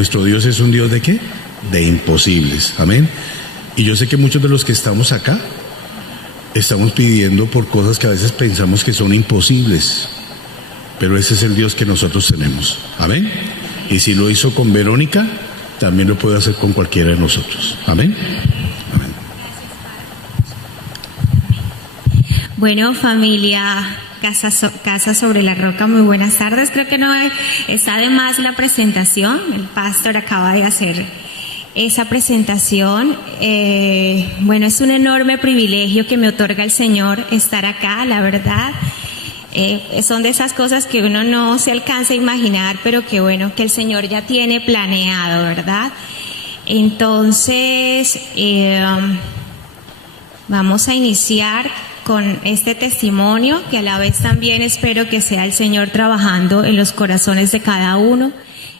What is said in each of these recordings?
Nuestro Dios es un Dios ¿de qué? De imposibles. Amén. Y yo sé que muchos de los que estamos acá estamos pidiendo por cosas que a veces pensamos que son imposibles, pero ese es el Dios que nosotros tenemos. Amén. Y si lo hizo con Verónica, también lo puede hacer con cualquiera de nosotros. Amén. Amén. Bueno, familia Casa sobre la Roca, muy buenas tardes. Creo que no está de más la presentación. El pastor acaba de hacer esa presentación. Bueno, es un enorme privilegio que me otorga el Señor estar acá, la verdad. Son de esas cosas que uno no se alcanza a imaginar, pero que bueno, que el Señor ya tiene planeado, ¿verdad? Entonces, vamos a iniciar con este testimonio, que a la vez también espero que sea el Señor trabajando en los corazones de cada uno,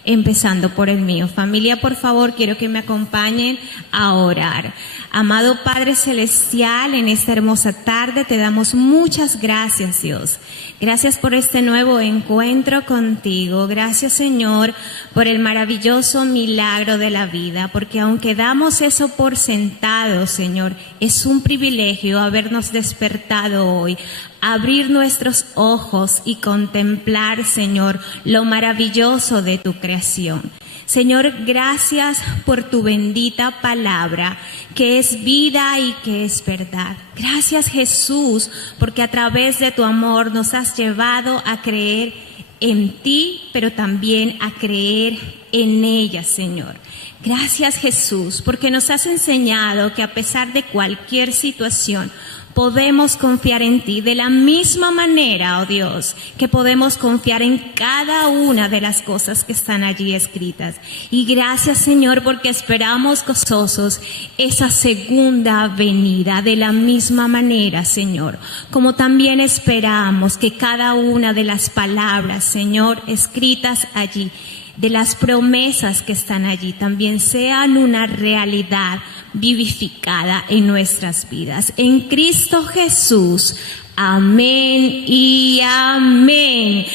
empezando por el mío. Familia, por favor, quiero que me acompañen a orar. Amado Padre Celestial, en esta hermosa tarde te damos muchas gracias, Dios. Gracias por este nuevo encuentro contigo. Gracias, Señor, por el maravilloso milagro de la vida, porque aunque damos eso por sentado, Señor, es un privilegio habernos despertado hoy, abrir nuestros ojos y contemplar, Señor, lo maravilloso de tu creación. Señor, gracias por tu bendita palabra, que es vida y que es verdad. Gracias, Jesús, porque a través de tu amor nos has llevado a creer en ti, pero también a creer en ella, Señor. Gracias, Jesús, porque nos has enseñado que a pesar de cualquier situación, podemos confiar en ti de la misma manera, oh Dios, que podemos confiar en cada una de las cosas que están allí escritas. Y gracias, Señor, porque esperamos gozosos esa segunda venida de la misma manera, Señor, como también esperamos que cada una de las palabras, Señor, escritas allí, de las promesas que están allí, también sean una realidad vivificada en nuestras vidas. En Cristo Jesús. Amén y amén.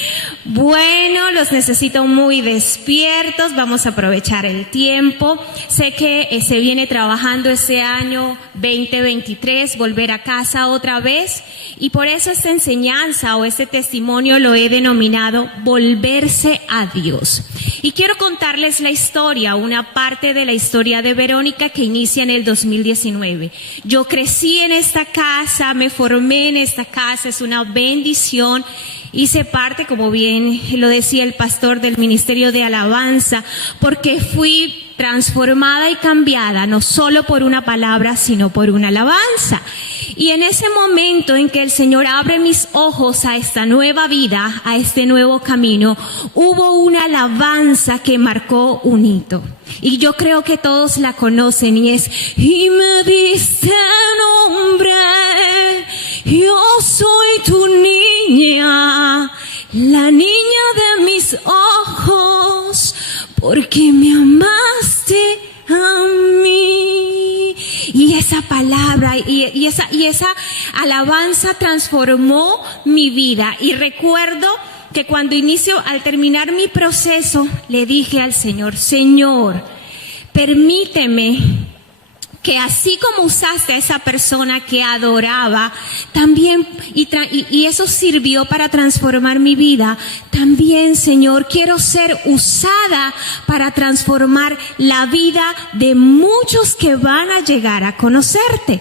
Bueno, los necesito muy despiertos. Vamos a aprovechar el tiempo. Sé que se viene trabajando este año 2023, volver a casa otra vez. Y por eso esta enseñanza o este testimonio lo he denominado volverse a Dios. Y quiero contarles la historia, una parte de la historia de Verónica que inicia en el 2019. Yo crecí en esta casa, me formé en esta casa, es una bendición. Hice parte, como bien lo decía el pastor, del ministerio de alabanza, porque fui transformada y cambiada, no solo por una palabra, sino por una alabanza. Y en ese momento en que el Señor abre mis ojos a esta nueva vida, a este nuevo camino, hubo una alabanza que marcó un hito. Y yo creo que todos la conocen y es: y me diste nombre, yo soy tu niña, la niña de mis ojos, porque me amaste a mí. Y esa palabra y esa alabanza transformó mi vida. Y recuerdo que cuando al terminar mi proceso, le dije al Señor: Señor, permíteme que así como usaste a esa persona que adoraba, también, y eso sirvió para transformar mi vida, también, Señor, quiero ser usada para transformar la vida de muchos que van a llegar a conocerte.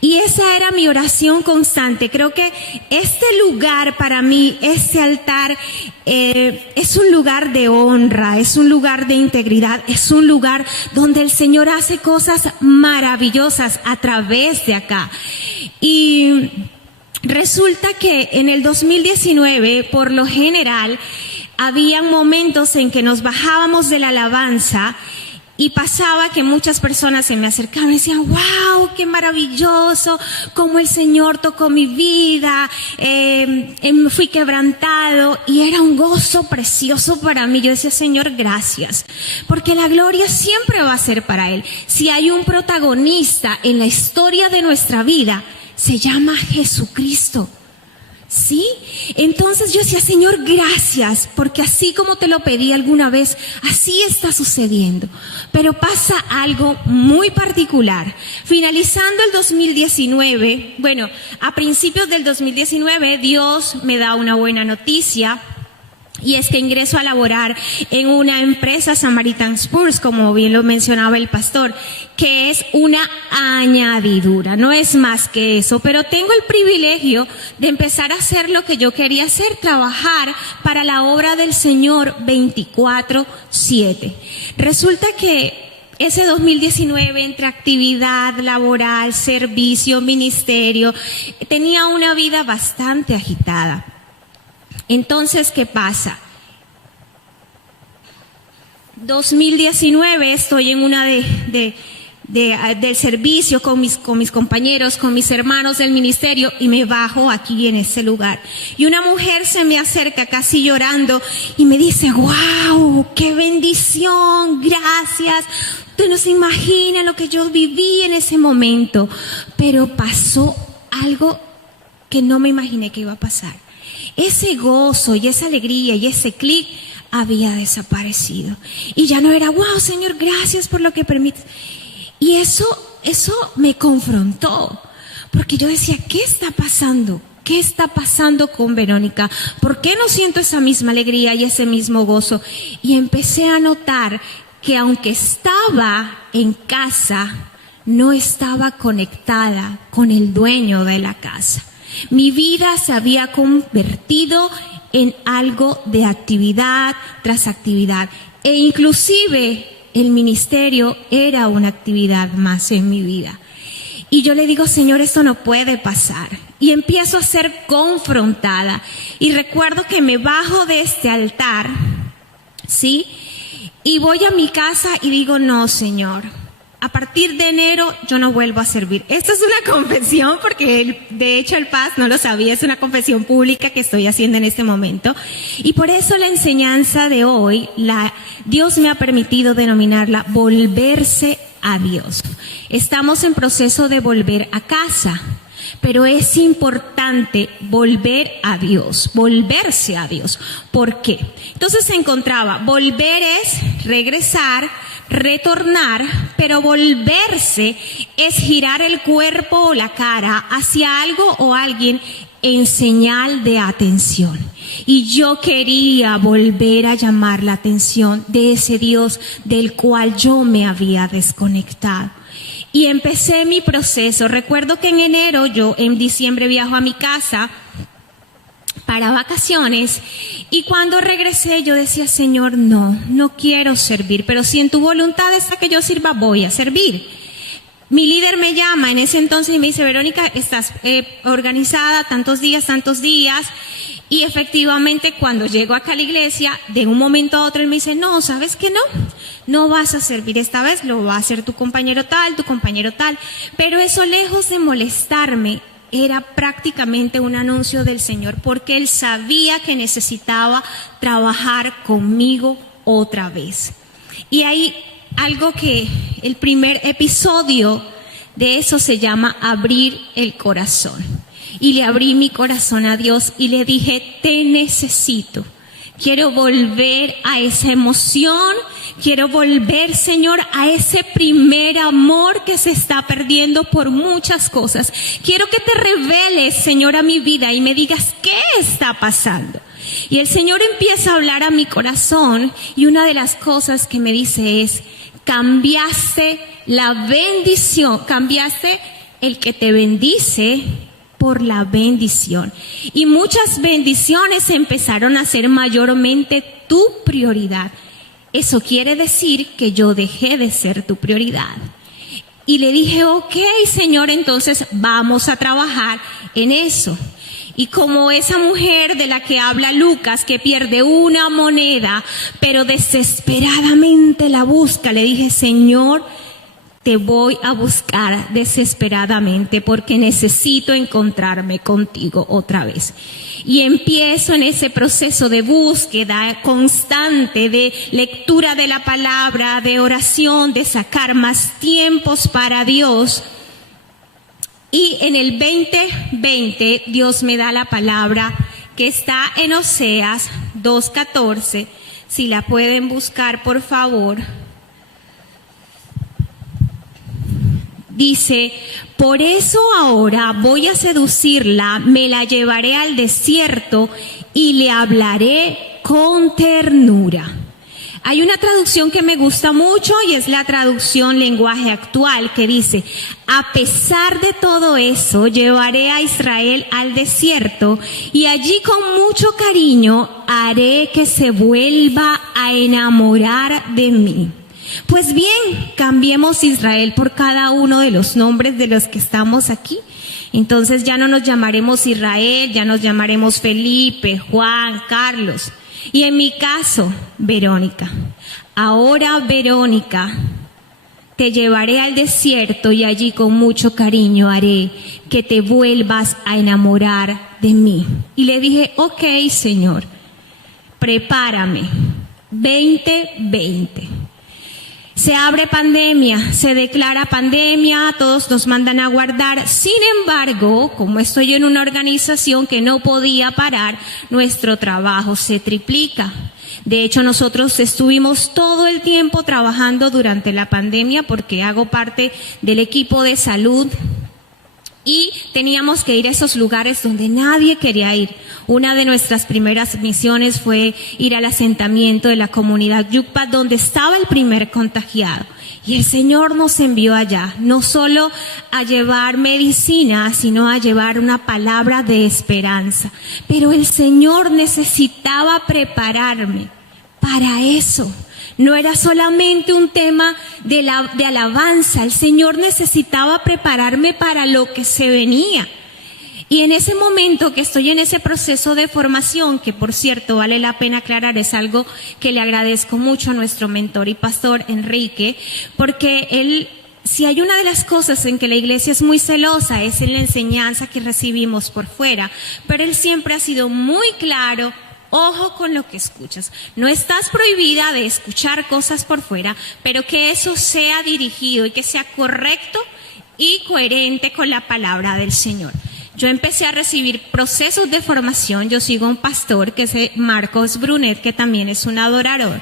Y esa era mi oración constante. Creo que este lugar para mí, este altar, es un lugar de honra, es un lugar de integridad, es un lugar donde el Señor hace cosas maravillosas a través de acá. Y resulta que en el 2019, por lo general, habían momentos en que nos bajábamos de la alabanza y pasaba que muchas personas se me acercaban y decían: wow, qué maravilloso, cómo el Señor tocó mi vida, fui quebrantado, y era un gozo precioso para mí. Yo decía: Señor, gracias, porque la gloria siempre va a ser para Él. Si hay un protagonista en la historia de nuestra vida, se llama Jesucristo. ¿Sí? Entonces yo decía, Señor, gracias, porque así como te lo pedí alguna vez, así está sucediendo. Pero pasa algo muy particular. Finalizando el 2019, bueno, a principios del 2019, Dios me da una buena noticia. Y es que ingreso a laborar en una empresa Samaritan Spurs, como bien lo mencionaba el pastor, que es una añadidura, no es más que eso, pero tengo el privilegio de empezar a hacer lo que yo quería hacer, trabajar para la obra del Señor 24/7. Resulta que ese 2019, entre actividad laboral, servicio, ministerio, tenía una vida bastante agitada. Entonces, ¿qué pasa? 2019 estoy en una del servicio con mis compañeros, con mis hermanos del ministerio, y me bajo aquí en ese lugar. Y una mujer se me acerca casi llorando y me dice, ¡wow! ¡Qué bendición! ¡Gracias! Usted no se imagina lo que yo viví en ese momento. Pero pasó algo que no me imaginé que iba a pasar. Ese gozo y esa alegría y ese clic había desaparecido. Y ya no era, wow, Señor, gracias por lo que permites. Y eso me confrontó. Porque yo decía, ¿qué está pasando? ¿Qué está pasando con Verónica? ¿Por qué no siento esa misma alegría y ese mismo gozo? Y empecé a notar que aunque estaba en casa, no estaba conectada con el dueño de la casa. Mi vida se había convertido en algo de actividad tras actividad. E inclusive el ministerio era una actividad más en mi vida. Y yo le digo, Señor, esto no puede pasar. Y empiezo a ser confrontada. Y recuerdo que me bajo de este altar, ¿sí? Y voy a mi casa y digo, no, Señor, a partir de enero yo no vuelvo a servir. Esto es una confesión porque de hecho el Paz no lo sabía, es una confesión pública que estoy haciendo en este momento. Y por eso la enseñanza de hoy, Dios me ha permitido denominarla volverse a Dios. Estamos en proceso de volver a casa, pero es importante volver a Dios, volverse a Dios. ¿Por qué? Entonces se encontraba, volver es regresar, retornar, pero volverse es girar el cuerpo o la cara hacia algo o alguien en señal de atención. Y yo quería volver a llamar la atención de ese Dios del cual yo me había desconectado. Y empecé mi proceso. Recuerdo que en enero, yo en diciembre viajo a mi casa para vacaciones, y cuando regresé yo decía, Señor, no quiero servir, pero si en tu voluntad está que yo sirva, voy a servir. Mi líder me llama en ese entonces y me dice, Verónica, estás organizada tantos días, y efectivamente cuando llego acá a la iglesia, de un momento a otro él me dice, no, ¿sabes qué? No vas a servir esta vez, lo va a hacer tu compañero tal, pero eso, lejos de molestarme, era prácticamente un anuncio del Señor, porque Él sabía que necesitaba trabajar conmigo otra vez. Y hay algo que el primer episodio de eso se llama abrir el corazón. Y le abrí mi corazón a Dios y le dije, te necesito. Quiero volver a esa emoción, quiero volver, Señor, a ese primer amor que se está perdiendo por muchas cosas. Quiero que te reveles, Señor, a mi vida y me digas qué está pasando. Y el Señor empieza a hablar a mi corazón, y una de las cosas que me dice es, cambiaste la bendición, cambiaste el que te bendice por la bendición. Y muchas bendiciones empezaron a ser mayormente tu prioridad. Eso quiere decir que yo dejé de ser tu prioridad. Y le dije, ok, Señor, entonces vamos a trabajar en eso. Y como esa mujer de la que habla Lucas, que pierde una moneda, pero desesperadamente la busca, le dije, Señor, te voy a buscar desesperadamente porque necesito encontrarme contigo otra vez. Y empiezo en ese proceso de búsqueda constante, de lectura de la palabra, de oración, de sacar más tiempos para Dios. Y en el 2020 Dios me da la palabra que está en Oseas 2:14. Si la pueden buscar, por favor. Dice: por eso ahora voy a seducirla, me la llevaré al desierto y le hablaré con ternura. Hay una traducción que me gusta mucho y es la traducción lenguaje actual, que dice: a pesar de todo eso, llevaré a Israel al desierto y allí con mucho cariño haré que se vuelva a enamorar de mí. Pues bien, cambiemos Israel por cada uno de los nombres de los que estamos aquí. Entonces ya no nos llamaremos Israel, ya nos llamaremos Felipe, Juan, Carlos. Y en mi caso, Verónica. Ahora, Verónica, te llevaré al desierto y allí con mucho cariño haré que te vuelvas a enamorar de mí. Y le dije: ok, Señor, prepárame. 2020. Se abre pandemia, se declara pandemia, todos nos mandan a guardar. Sin embargo, como estoy en una organización que no podía parar, nuestro trabajo se triplica. De hecho, nosotros estuvimos todo el tiempo trabajando durante la pandemia porque hago parte del equipo de salud. Y teníamos que ir a esos lugares donde nadie quería ir. Una de nuestras primeras misiones fue ir al asentamiento de la comunidad Yucpa, donde estaba el primer contagiado. Y el Señor nos envió allá, no solo a llevar medicina, sino a llevar una palabra de esperanza. Pero el Señor necesitaba prepararme para eso. No era solamente un tema de alabanza, el Señor necesitaba prepararme para lo que se venía. Y en ese momento que estoy en ese proceso de formación, que por cierto vale la pena aclarar, es algo que le agradezco mucho a nuestro mentor y pastor Enrique, porque él, si hay una de las cosas en que la iglesia es muy celosa, es en la enseñanza que recibimos por fuera, pero él siempre ha sido muy claro. Ojo con lo que escuchas. No estás prohibida de escuchar cosas por fuera, pero que eso sea dirigido y que sea correcto y coherente con la palabra del Señor. Yo empecé a recibir procesos de formación. Yo sigo a un pastor que es Marcos Brunet, que también es un adorador.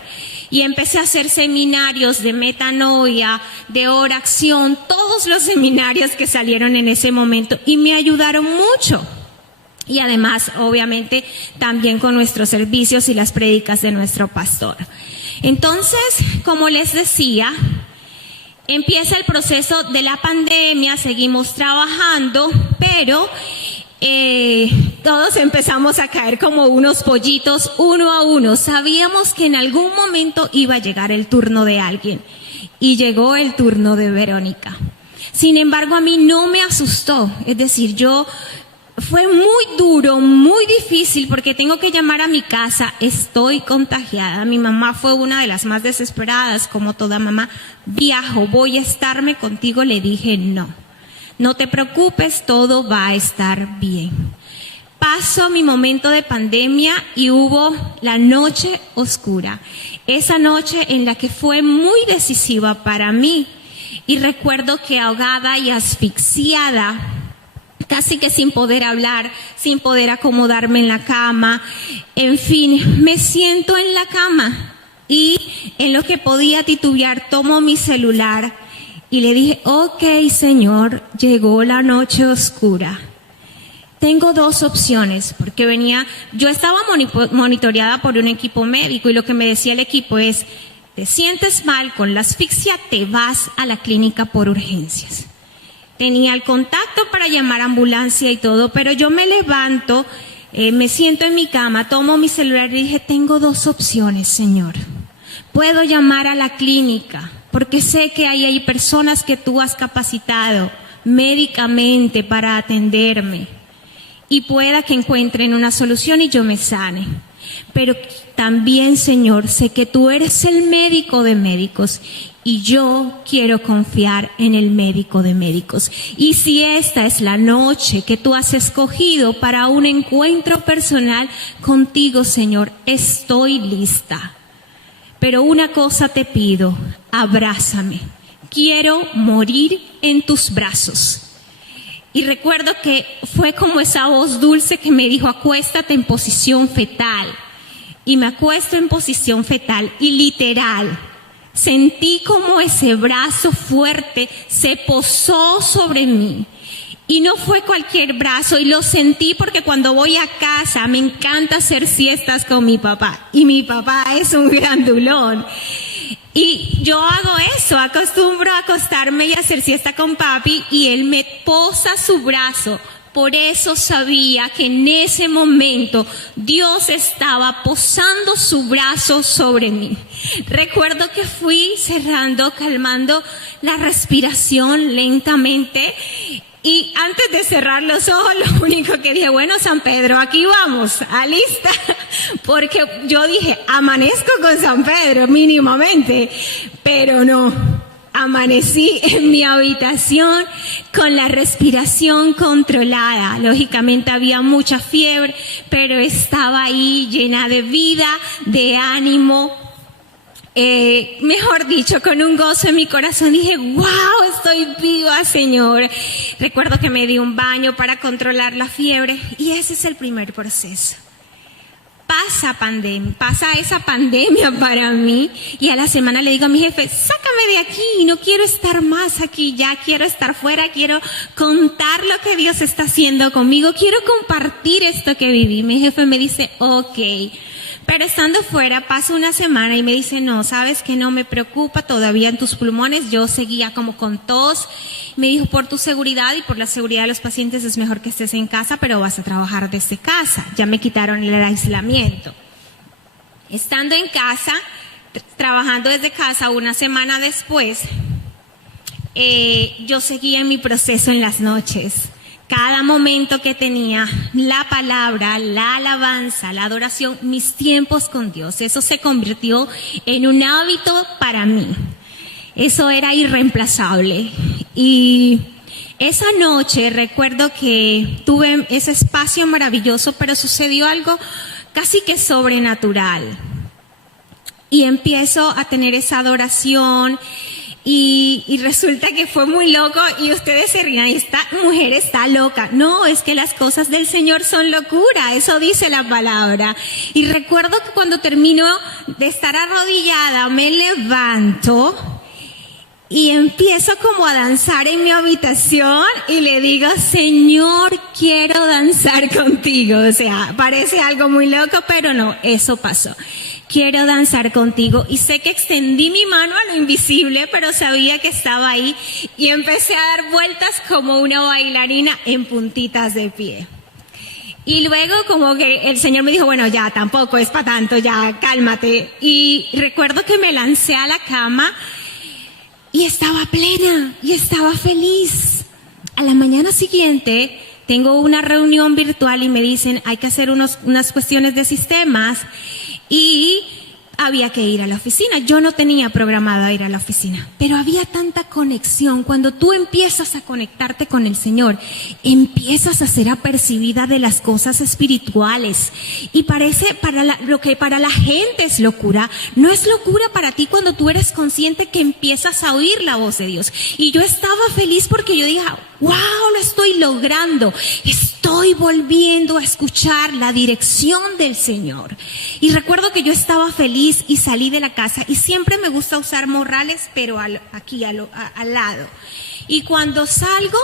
Y empecé a hacer seminarios de metanoia, de oración, todos los seminarios que salieron en ese momento y me ayudaron mucho. Y además, obviamente, también con nuestros servicios y las prédicas de nuestro pastor. Entonces, como les decía, empieza el proceso de la pandemia, seguimos trabajando, pero todos empezamos a caer como unos pollitos uno a uno. Sabíamos que en algún momento iba a llegar el turno de alguien. Y llegó el turno de Verónica. Sin embargo, a mí no me asustó. Es decir, fue muy duro, muy difícil, porque tengo que llamar a mi casa, estoy contagiada. Mi mamá fue una de las más desesperadas, como toda mamá. Viajo, voy a estarme contigo. Le dije: no te preocupes, todo va a estar bien. Paso mi momento de pandemia y hubo la noche oscura. Esa noche en la que fue muy decisiva para mí. Y recuerdo que ahogada y asfixiada, casi que sin poder hablar, sin poder acomodarme en la cama. En fin, me siento en la cama y en lo que podía titubear tomo mi celular y le dije: ok, Señor, llegó la noche oscura. Tengo dos opciones, porque yo estaba monitoreada por un equipo médico y lo que me decía el equipo es: te sientes mal con la asfixia, te vas a la clínica por urgencias. Tenía el contacto para llamar a ambulancia y todo, pero yo me levanto, me siento en mi cama, tomo mi celular y dije: tengo dos opciones, Señor. Puedo llamar a la clínica, porque sé que hay personas que tú has capacitado médicamente para atenderme y pueda que encuentren una solución y yo me sane. Pero también, Señor, sé que tú eres el médico de médicos y yo quiero confiar en el médico de médicos. Y si esta es la noche que tú has escogido para un encuentro personal contigo, Señor, estoy lista. Pero una cosa te pido: abrázame. Quiero morir en tus brazos. Y recuerdo que fue como esa voz dulce que me dijo, acuéstate en posición fetal. Y me acuesto en posición fetal y literal, sentí como ese brazo fuerte se posó sobre mí. Y no fue cualquier brazo, y lo sentí porque cuando voy a casa me encanta hacer siestas con mi papá. Y mi papá es un grandulón. Y yo hago eso, acostumbro a acostarme y hacer siesta con papi y él me posa su brazo. Por eso sabía que en ese momento Dios estaba posando su brazo sobre mí. Recuerdo que fui cerrando, calmando la respiración lentamente. Y antes de cerrar los ojos, lo único que dije, bueno, San Pedro, aquí vamos, alista, porque yo dije, amanezco con San Pedro mínimamente, pero no, amanecí en mi habitación con la respiración controlada. Lógicamente había mucha fiebre, pero estaba ahí llena de vida, de ánimo. Mejor dicho, con un gozo en mi corazón, dije, wow, estoy viva, Señor. Recuerdo que me di un baño para controlar la fiebre y ese es el primer proceso. Pasa esa pandemia para mí y a la semana le digo a mi jefe, sácame de aquí, no quiero estar más aquí, ya quiero estar fuera, quiero contar lo que Dios está haciendo conmigo, quiero compartir esto que viví. Mi jefe me dice, ok. Pero estando fuera, pasa una semana y me dice, no, sabes que no me preocupa todavía en tus pulmones. Yo seguía como con tos. Me dijo, por tu seguridad y por la seguridad de los pacientes es mejor que estés en casa, pero vas a trabajar desde casa. Ya me quitaron el aislamiento. Estando en casa, trabajando desde casa, una semana después, yo seguía en mi proceso en las noches. Cada momento que tenía, la palabra, la alabanza, la adoración, mis tiempos con Dios, eso se convirtió en un hábito para mí. Eso era irreemplazable. Y esa noche recuerdo que tuve ese espacio maravilloso, pero sucedió algo casi que sobrenatural. Y empiezo a tener esa adoración. Y resulta que fue muy loco y ustedes se ríen, esta mujer está loca. No, es que las cosas del Señor son locura, eso dice la palabra. Y recuerdo que cuando termino de estar arrodillada, me levanto y empiezo como a danzar en mi habitación y le digo, Señor, quiero danzar contigo. O sea, parece algo muy loco, pero no, eso pasó. Quiero danzar contigo. Y sé que extendí mi mano a lo invisible, pero sabía que estaba ahí y empecé a dar vueltas como una bailarina en puntitas de pie. Y luego como que el Señor me dijo, bueno, ya tampoco es para tanto, ya cálmate. Y recuerdo que me lancé a la cama y estaba plena y estaba feliz. A la mañana siguiente tengo una reunión virtual y me dicen, hay que hacer unas cuestiones de sistemas. Y había que ir a la oficina. Yo no tenía programado ir a la oficina, pero había tanta conexión. Cuando tú empiezas a conectarte con el Señor, empiezas a ser apercibida de las cosas espirituales. Y parece lo que para la gente es locura, no es locura para ti cuando tú eres consciente que empiezas a oír la voz de Dios. Y yo estaba feliz porque yo dije, wow, lo estoy logrando. Estoy volviendo a escuchar la dirección del Señor. Y recuerdo que yo estaba feliz y salí de la casa. Y siempre me gusta usar morrales, pero aquí al lado. Y cuando salgo,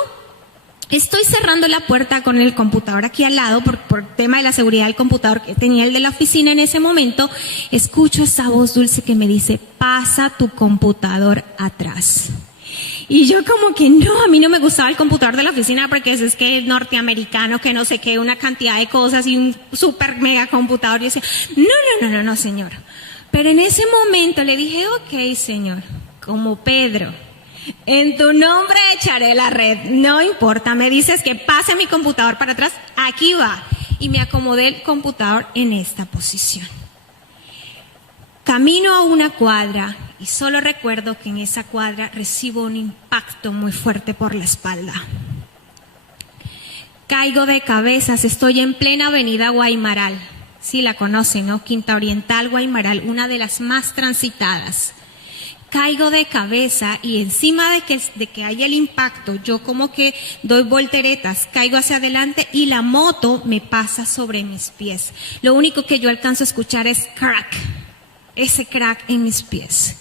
estoy cerrando la puerta con el computador aquí al lado, por tema de la seguridad del computador que tenía el de la oficina en ese momento. Escucho esa voz dulce que me dice, pasa tu computador atrás. Y yo como que no, a mí no me gustaba el computador de la oficina porque es que es norteamericano, que no sé qué, una cantidad de cosas y un super mega computador. Y yo decía, no, señor. Pero en ese momento le dije, ok, Señor, como Pedro, en tu nombre echaré la red, no importa, me dices que pase mi computador para atrás, aquí va. Y me acomodé el computador en esta posición. Camino a una cuadra y solo recuerdo que en esa cuadra recibo un impacto muy fuerte por la espalda. Caigo de cabezas, estoy en plena avenida Guaymaral. Sí la conocen, ¿no? Quinta Oriental, Guaymaral, una de las más transitadas. caigo de cabeza y encima de que hay el impacto, yo como que doy volteretas, caigo hacia adelante y la moto me pasa sobre mis pies. Lo único que yo alcanzo a escuchar es crack, ese crack en mis pies.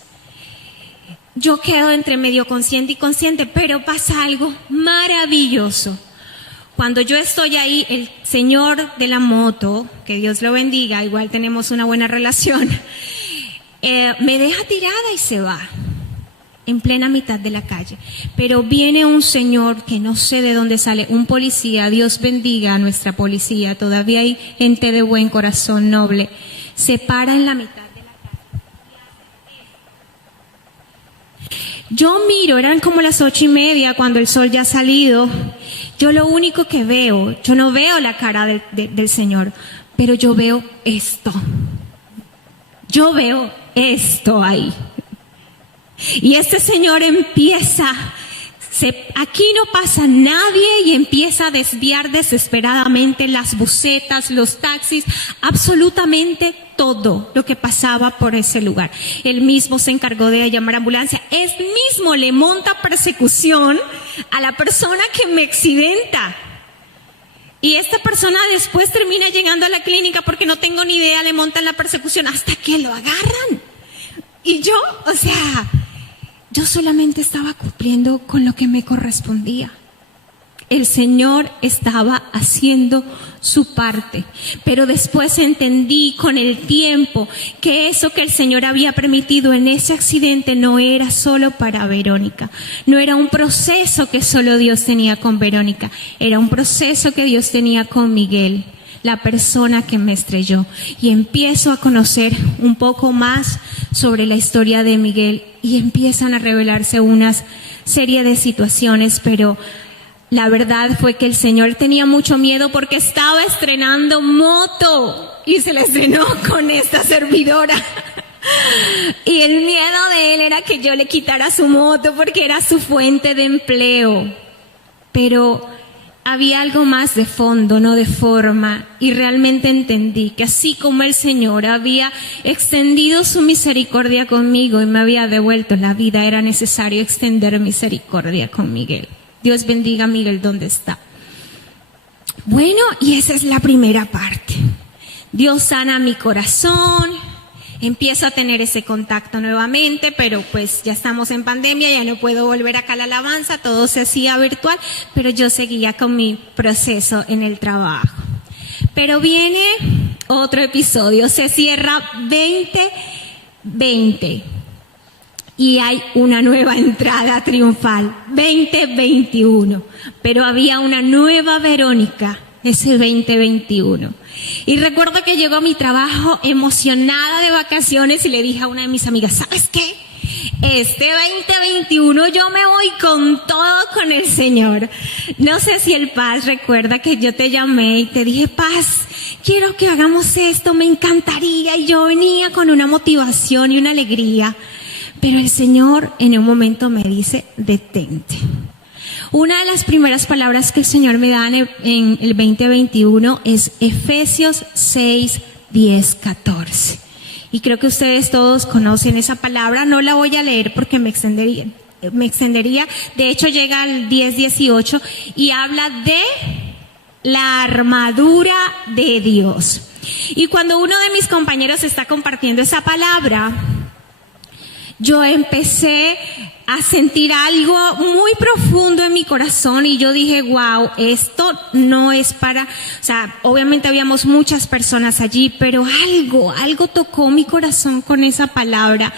Yo quedo entre medio consciente y consciente, pero pasa algo maravilloso. Cuando yo estoy ahí, el señor de la moto, que Dios lo bendiga, igual tenemos una buena relación, me deja tirada y se va, en plena mitad de la calle. Pero viene un señor que no sé de dónde sale, un policía, Dios bendiga a nuestra policía, todavía hay gente de buen corazón, noble, se para en la mitad de la calle. Yo miro, eran como las 8:30 cuando el sol ya ha salido. Yo lo único que veo, yo no veo la cara del Señor, pero yo veo esto. Yo veo esto ahí. Y este Señor empieza, aquí no pasa nadie y empieza a desviar desesperadamente las busetas, los taxis, absolutamente todo lo que pasaba por ese lugar. Él mismo se encargó de llamar a ambulancia. Él mismo le monta persecución a la persona que me accidenta. Y esta persona después termina llegando a la clínica porque no tengo ni idea, le montan la persecución hasta que lo agarran. Y yo, yo solamente estaba cumpliendo con lo que me correspondía. El Señor estaba haciendo su parte, pero después entendí con el tiempo que eso que el Señor había permitido en ese accidente no era solo para Verónica, no era un proceso que solo Dios tenía con Verónica, era un proceso que Dios tenía con Miguel, la persona que me estrelló. Y empiezo a conocer un poco más sobre la historia de Miguel y empiezan a revelarse una serie de situaciones, pero la verdad fue que el Señor tenía mucho miedo porque estaba estrenando moto y se la estrenó con esta servidora. Y el miedo de él era que yo le quitara su moto porque era su fuente de empleo. Pero había algo más de fondo, no de forma, y realmente entendí que así como el Señor había extendido su misericordia conmigo y me había devuelto la vida, era necesario extender misericordia con Miguel. Dios bendiga a Miguel donde está. Bueno, y esa es la primera parte. Dios sana mi corazón, empiezo a tener ese contacto nuevamente, pero pues ya estamos en pandemia, ya no puedo volver acá a la alabanza, todo se hacía virtual, pero yo seguía con mi proceso en el trabajo. Pero viene otro episodio, se cierra 2020. Y hay una nueva entrada triunfal, 2021. Pero había una nueva Verónica, ese 2021. Y recuerdo que llegó a mi trabajo emocionada de vacaciones y le dije a una de mis amigas, ¿sabes qué? Este 2021 yo me voy con todo con el Señor. No sé si el Paz recuerda que yo te llamé y te dije, Paz, quiero que hagamos esto, me encantaría. Y yo venía con una motivación y una alegría. Pero el Señor en un momento me dice, detente. Una de las primeras palabras que el Señor me da en el 2021 es Efesios 6, 10, 14. Y creo que ustedes todos conocen esa palabra. No la voy a leer porque me extendería. De hecho llega al 10, 18 y habla de la armadura de Dios. Y cuando uno de mis compañeros está compartiendo esa palabra, yo empecé a sentir algo muy profundo en mi corazón y yo dije, wow, esto no es para, obviamente habíamos muchas personas allí, pero algo tocó mi corazón con esa palabra.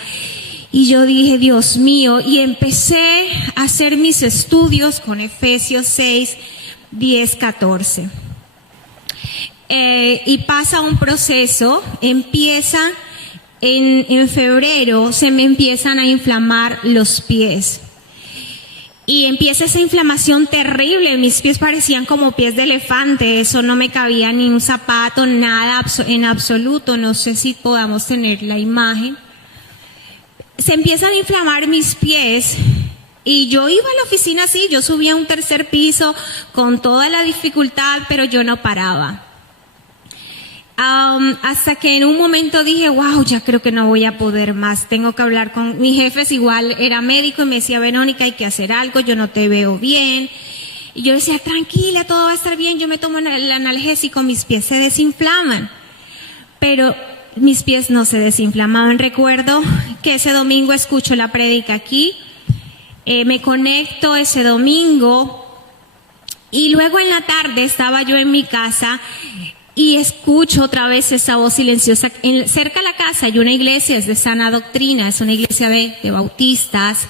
Y yo dije, Dios mío, y empecé a hacer mis estudios con Efesios 6, 10, 14. Y pasa un proceso, empieza... En febrero se me empiezan a inflamar los pies y empieza esa inflamación terrible, mis pies parecían como pies de elefante, eso no me cabía ni un zapato, nada en absoluto, no sé si podamos tener la imagen. Se empiezan a inflamar mis pies y yo iba a la oficina así, yo subía a un tercer piso con toda la dificultad, pero yo no paraba. hasta que en un momento dije, wow, ya creo que no voy a poder más, tengo que hablar con mis jefes. Igual era médico y me decía, Verónica, hay que hacer algo, yo no te veo bien. Y yo decía, tranquila, todo va a estar bien, yo me tomo el analgésico, mis pies se desinflaman. Pero mis pies no se desinflamaban. Recuerdo que ese domingo escucho la prédica aquí, me conecto ese domingo y luego en la tarde estaba yo en mi casa y escucho otra vez esa voz silenciosa. Cerca de la casa hay una iglesia, es de sana doctrina, es una iglesia de bautistas.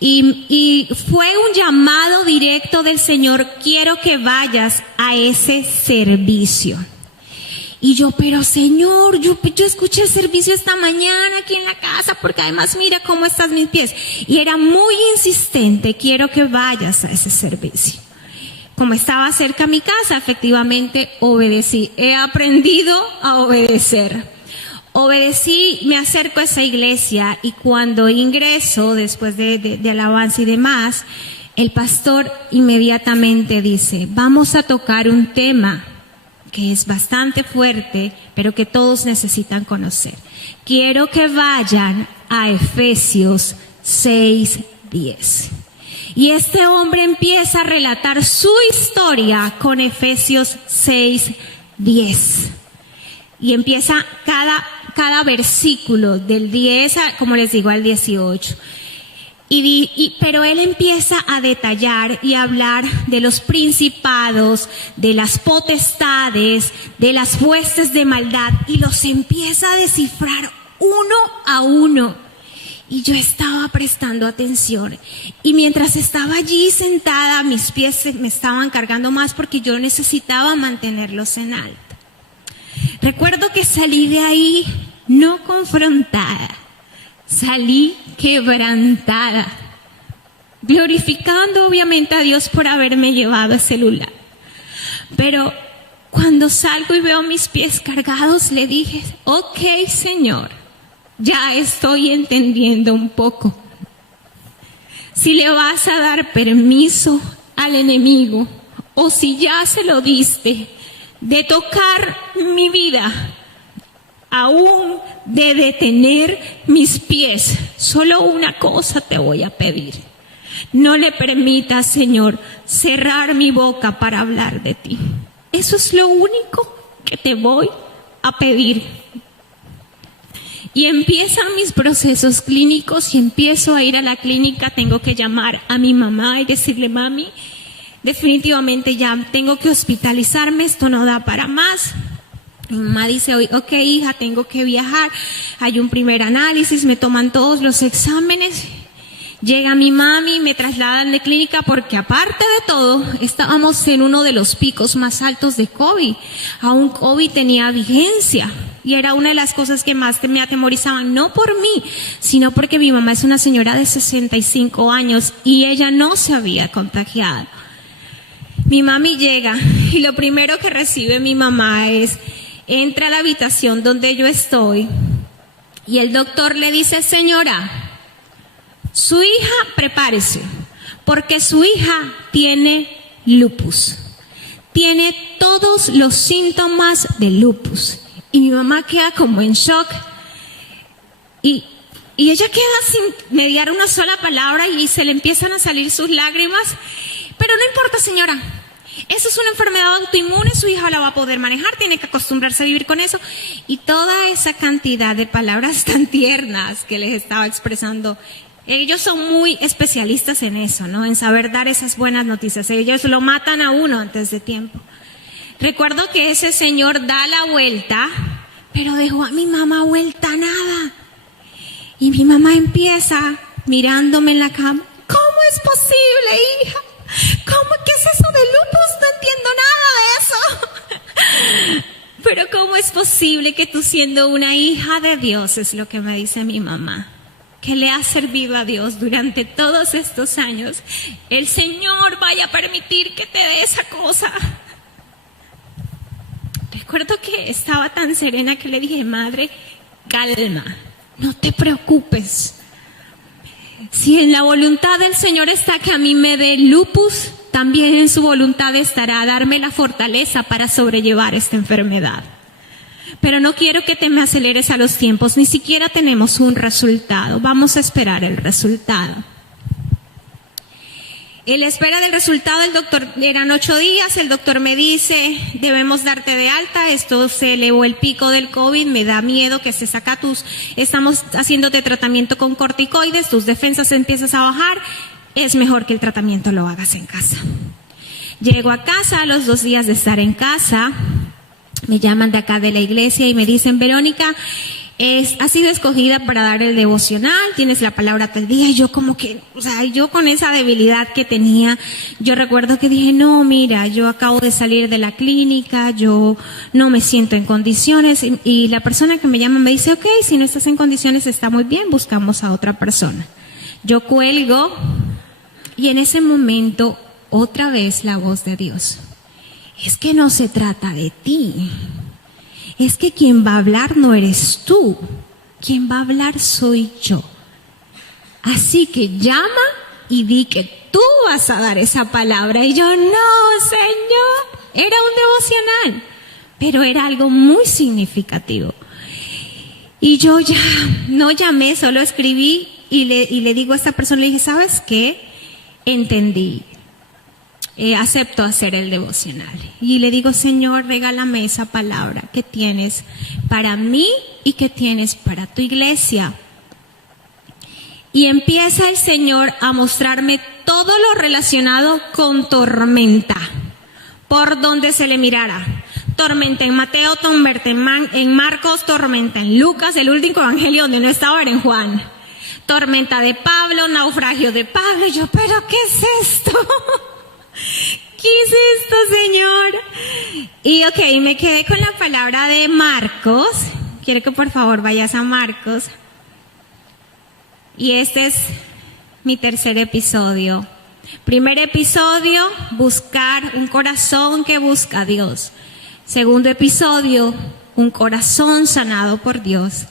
Y fue un llamado directo del Señor, quiero que vayas a ese servicio. Y yo, pero Señor, yo escuché el servicio esta mañana aquí en la casa, porque además mira cómo están mis pies. Y era muy insistente, quiero que vayas a ese servicio. Como estaba cerca a mi casa, efectivamente obedecí. He aprendido a obedecer. Obedecí, me acerco a esa iglesia y cuando ingreso, después de alabanza y demás, el pastor inmediatamente dice, vamos a tocar un tema que es bastante fuerte, pero que todos necesitan conocer. Quiero que vayan a Efesios 6:10. Y este hombre empieza a relatar su historia con Efesios 6:10. Y empieza cada versículo del 10, como les digo, al 18. Pero él empieza a detallar y a hablar de los principados, de las potestades, de las huestes de maldad, y los empieza a descifrar uno a uno. Y yo estaba prestando atención. Y mientras estaba allí sentada, mis pies me estaban cargando más porque yo necesitaba mantenerlos en alto. Recuerdo que salí de ahí no confrontada, salí quebrantada, glorificando obviamente a Dios por haberme llevado ese lugar. Pero cuando salgo y veo mis pies cargados, le dije, ok, Señor, ya estoy entendiendo un poco. Si le vas a dar permiso al enemigo, o si ya se lo diste, de tocar mi vida, aún de detener mis pies, solo una cosa te voy a pedir. No le permitas, Señor, cerrar mi boca para hablar de ti. Eso es lo único que te voy a pedir. Y empiezan mis procesos clínicos y empiezo a ir a la clínica. Tengo que llamar a mi mamá y decirle, mami, definitivamente ya tengo que hospitalizarme, esto no da para más. Mi mamá dice, ok, hija, tengo que viajar. Hay un primer análisis, me toman todos los exámenes. Llega mi mami, me trasladan de clínica porque aparte de todo, estábamos en uno de los picos más altos de COVID. Aún COVID tenía vigencia. Y era una de las cosas que más me atemorizaban, no por mí, sino porque mi mamá es una señora de 65 años y ella no se había contagiado. Mi mami llega y lo primero que recibe mi mamá es, entra a la habitación donde yo estoy y el doctor le dice, señora, su hija, prepárese, porque su hija tiene lupus. Tiene todos los síntomas de lupus. Y mi mamá queda como en shock. Y ella queda sin mediar una sola palabra y se le empiezan a salir sus lágrimas. Pero no importa, señora. Eso es una enfermedad autoinmune, su hija la va a poder manejar, tiene que acostumbrarse a vivir con eso. Y toda esa cantidad de palabras tan tiernas que les estaba expresando. Ellos son muy especialistas en eso, ¿no? En saber dar esas buenas noticias. Ellos lo matan a uno antes de tiempo. Recuerdo que ese señor da la vuelta, pero dejó a mi mamá vuelta a nada. Y mi mamá empieza mirándome en la cama. ¿Cómo es posible, hija? ¿Qué es eso de lupus? No entiendo nada de eso. Pero ¿cómo es posible que tú, siendo una hija de Dios, es lo que me dice mi mamá, que le ha servido a Dios durante todos estos años, el Señor vaya a permitir que te dé esa cosa? Recuerdo que estaba tan serena que le dije, madre, calma, no te preocupes. Si en la voluntad del Señor está que a mí me dé lupus, también en su voluntad estará darme la fortaleza para sobrellevar esta enfermedad. Pero no quiero que te me aceleres a los tiempos, ni siquiera tenemos un resultado. Vamos a esperar el resultado. En la espera del resultado, el doctor, eran 8 días, el doctor me dice, debemos darte de alta, esto se elevó el pico del COVID, me da miedo que se saca estamos haciéndote tratamiento con corticoides, tus defensas empiezas a bajar, es mejor que el tratamiento lo hagas en casa. Llego a casa, a los 2 días de estar en casa, me llaman de acá de la iglesia y me dicen, Verónica, has sido escogida para dar el devocional, tienes la palabra tal día. Y yo como que, yo con esa debilidad que tenía, yo recuerdo que dije, no, mira, yo acabo de salir de la clínica, yo no me siento en condiciones. Y la persona que me llama me dice, ok, si no estás en condiciones está muy bien, buscamos a otra persona. Yo cuelgo y en ese momento otra vez la voz de Dios. Es que no se trata de ti. Es que quien va a hablar no eres tú, quien va a hablar soy yo. Así que llama y di que tú vas a dar esa palabra. Y yo, no, Señor, era un devocional, pero era algo muy significativo. Y yo ya no llamé, solo escribí y le digo a esta persona, le dije, ¿sabes qué? Entendí. Acepto hacer el devocional. Y le digo, Señor, regálame esa palabra que tienes para mí y que tienes para tu iglesia. Y empieza el Señor a mostrarme todo lo relacionado con tormenta, por donde se le mirara. Tormenta en Mateo, tormenta en Marcos, tormenta en Lucas, el último evangelio donde no estaba era en Juan. Tormenta de Pablo, naufragio de Pablo. Y yo, ¿pero qué es esto? ¿Qué es esto, Señor? Y me quedé con la palabra de Marcos. Quiero que por favor vayas a Marcos. Y este es mi tercer episodio. Primer episodio, buscar un corazón que busca a Dios. Segundo episodio, un corazón sanado por Dios.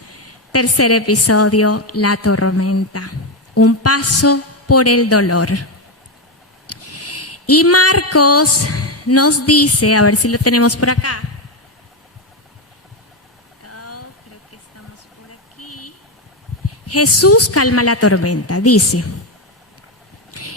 Tercer episodio, la tormenta. Un paso por el dolor. Y Marcos nos dice, a ver si lo tenemos por acá. Creo que estamos por aquí. Jesús calma la tormenta, dice.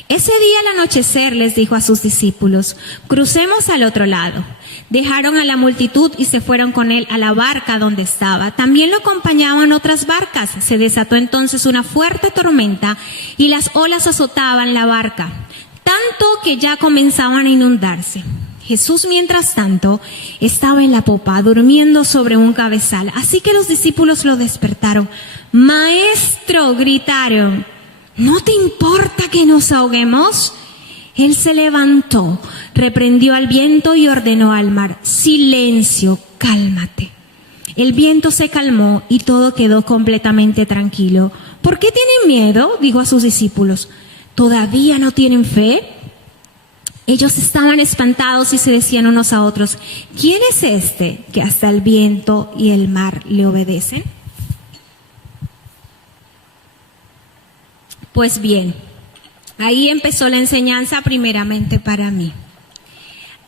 Ese día al anochecer les dijo a sus discípulos, crucemos al otro lado. Dejaron a la multitud y se fueron con él a la barca donde estaba. También lo acompañaban otras barcas. Se desató entonces una fuerte tormenta y las olas azotaban la barca, tanto que ya comenzaban a inundarse. Jesús, mientras tanto, estaba en la popa, durmiendo sobre un cabezal. Así que los discípulos lo despertaron. Maestro, gritaron, ¿no te importa que nos ahoguemos? Él se levantó, reprendió al viento y ordenó al mar, silencio, cálmate. El viento se calmó y todo quedó completamente tranquilo. ¿Por qué tienen miedo?, dijo a sus discípulos. ¿Todavía no tienen fe? Ellos estaban espantados y se decían unos a otros, ¿quién es este que hasta el viento y el mar le obedecen? Pues bien, ahí empezó la enseñanza primeramente para mí.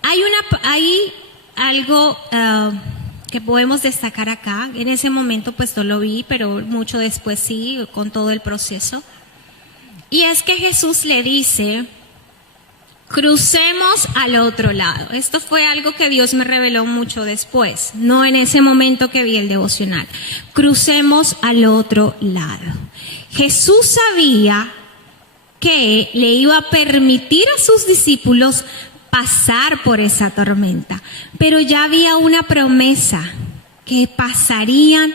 Hay algo que podemos destacar acá. En ese momento pues no lo vi, pero mucho después sí, con todo el proceso. Y es que Jesús le dice, crucemos al otro lado. Esto fue algo que Dios me reveló mucho después, no en ese momento que vi el devocional. Crucemos al otro lado. Jesús sabía que le iba a permitir a sus discípulos pasar por esa tormenta, pero ya había una promesa que pasarían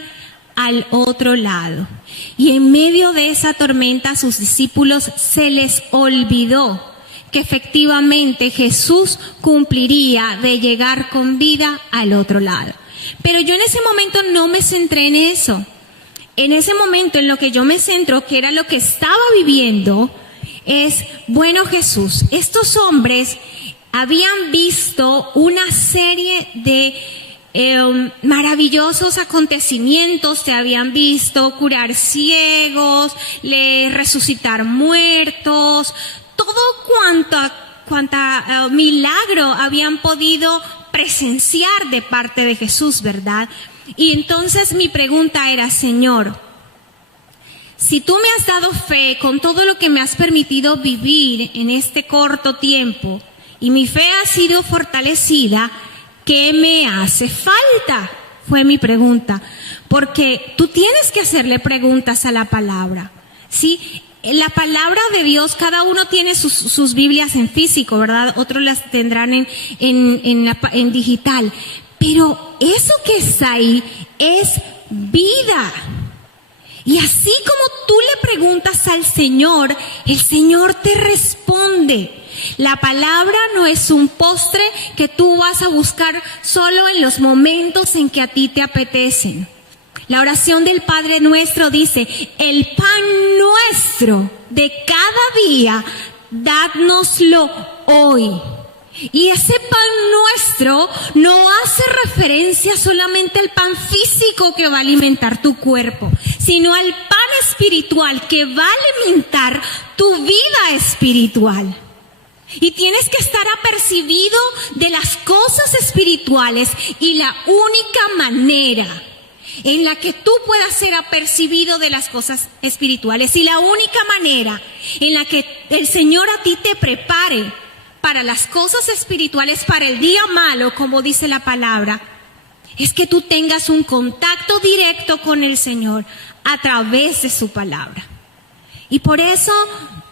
al otro lado. Y en medio de esa tormenta a sus discípulos se les olvidó que efectivamente Jesús cumpliría de llegar con vida al otro lado. Pero yo en ese momento no me centré en eso. En ese momento en lo que yo me centro, que era lo que estaba viviendo, es, bueno, Jesús, estos hombres habían visto una serie de maravillosos acontecimientos, te habían visto curar ciegos, resucitar muertos, todo cuanta milagro habían podido presenciar de parte de Jesús, ¿verdad? Y entonces mi pregunta era, Señor, si tú me has dado fe con todo lo que me has permitido vivir en este corto tiempo y mi fe ha sido fortalecida, ¿qué me hace falta? Fue mi pregunta. Porque tú tienes que hacerle preguntas a la palabra, ¿sí? La palabra de Dios, cada uno tiene sus Biblias en físico, ¿verdad? Otros las tendrán en digital. Pero eso que está ahí es vida. Y así como tú le preguntas al Señor, el Señor te responde. La palabra no es un postre que tú vas a buscar solo en los momentos en que a ti te apetecen. La oración del Padre Nuestro dice, el pan nuestro de cada día, dádnoslo hoy. Y ese pan nuestro no hace referencia solamente al pan físico que va a alimentar tu cuerpo, sino al pan espiritual que va a alimentar tu vida espiritual. Y tienes que estar apercibido de las cosas espirituales, y la única manera en la que tú puedas ser apercibido de las cosas espirituales y la única manera en la que el Señor a ti te prepare para las cosas espirituales, para el día malo, como dice la palabra, es que tú tengas un contacto directo con el Señor a través de su palabra. Y por eso,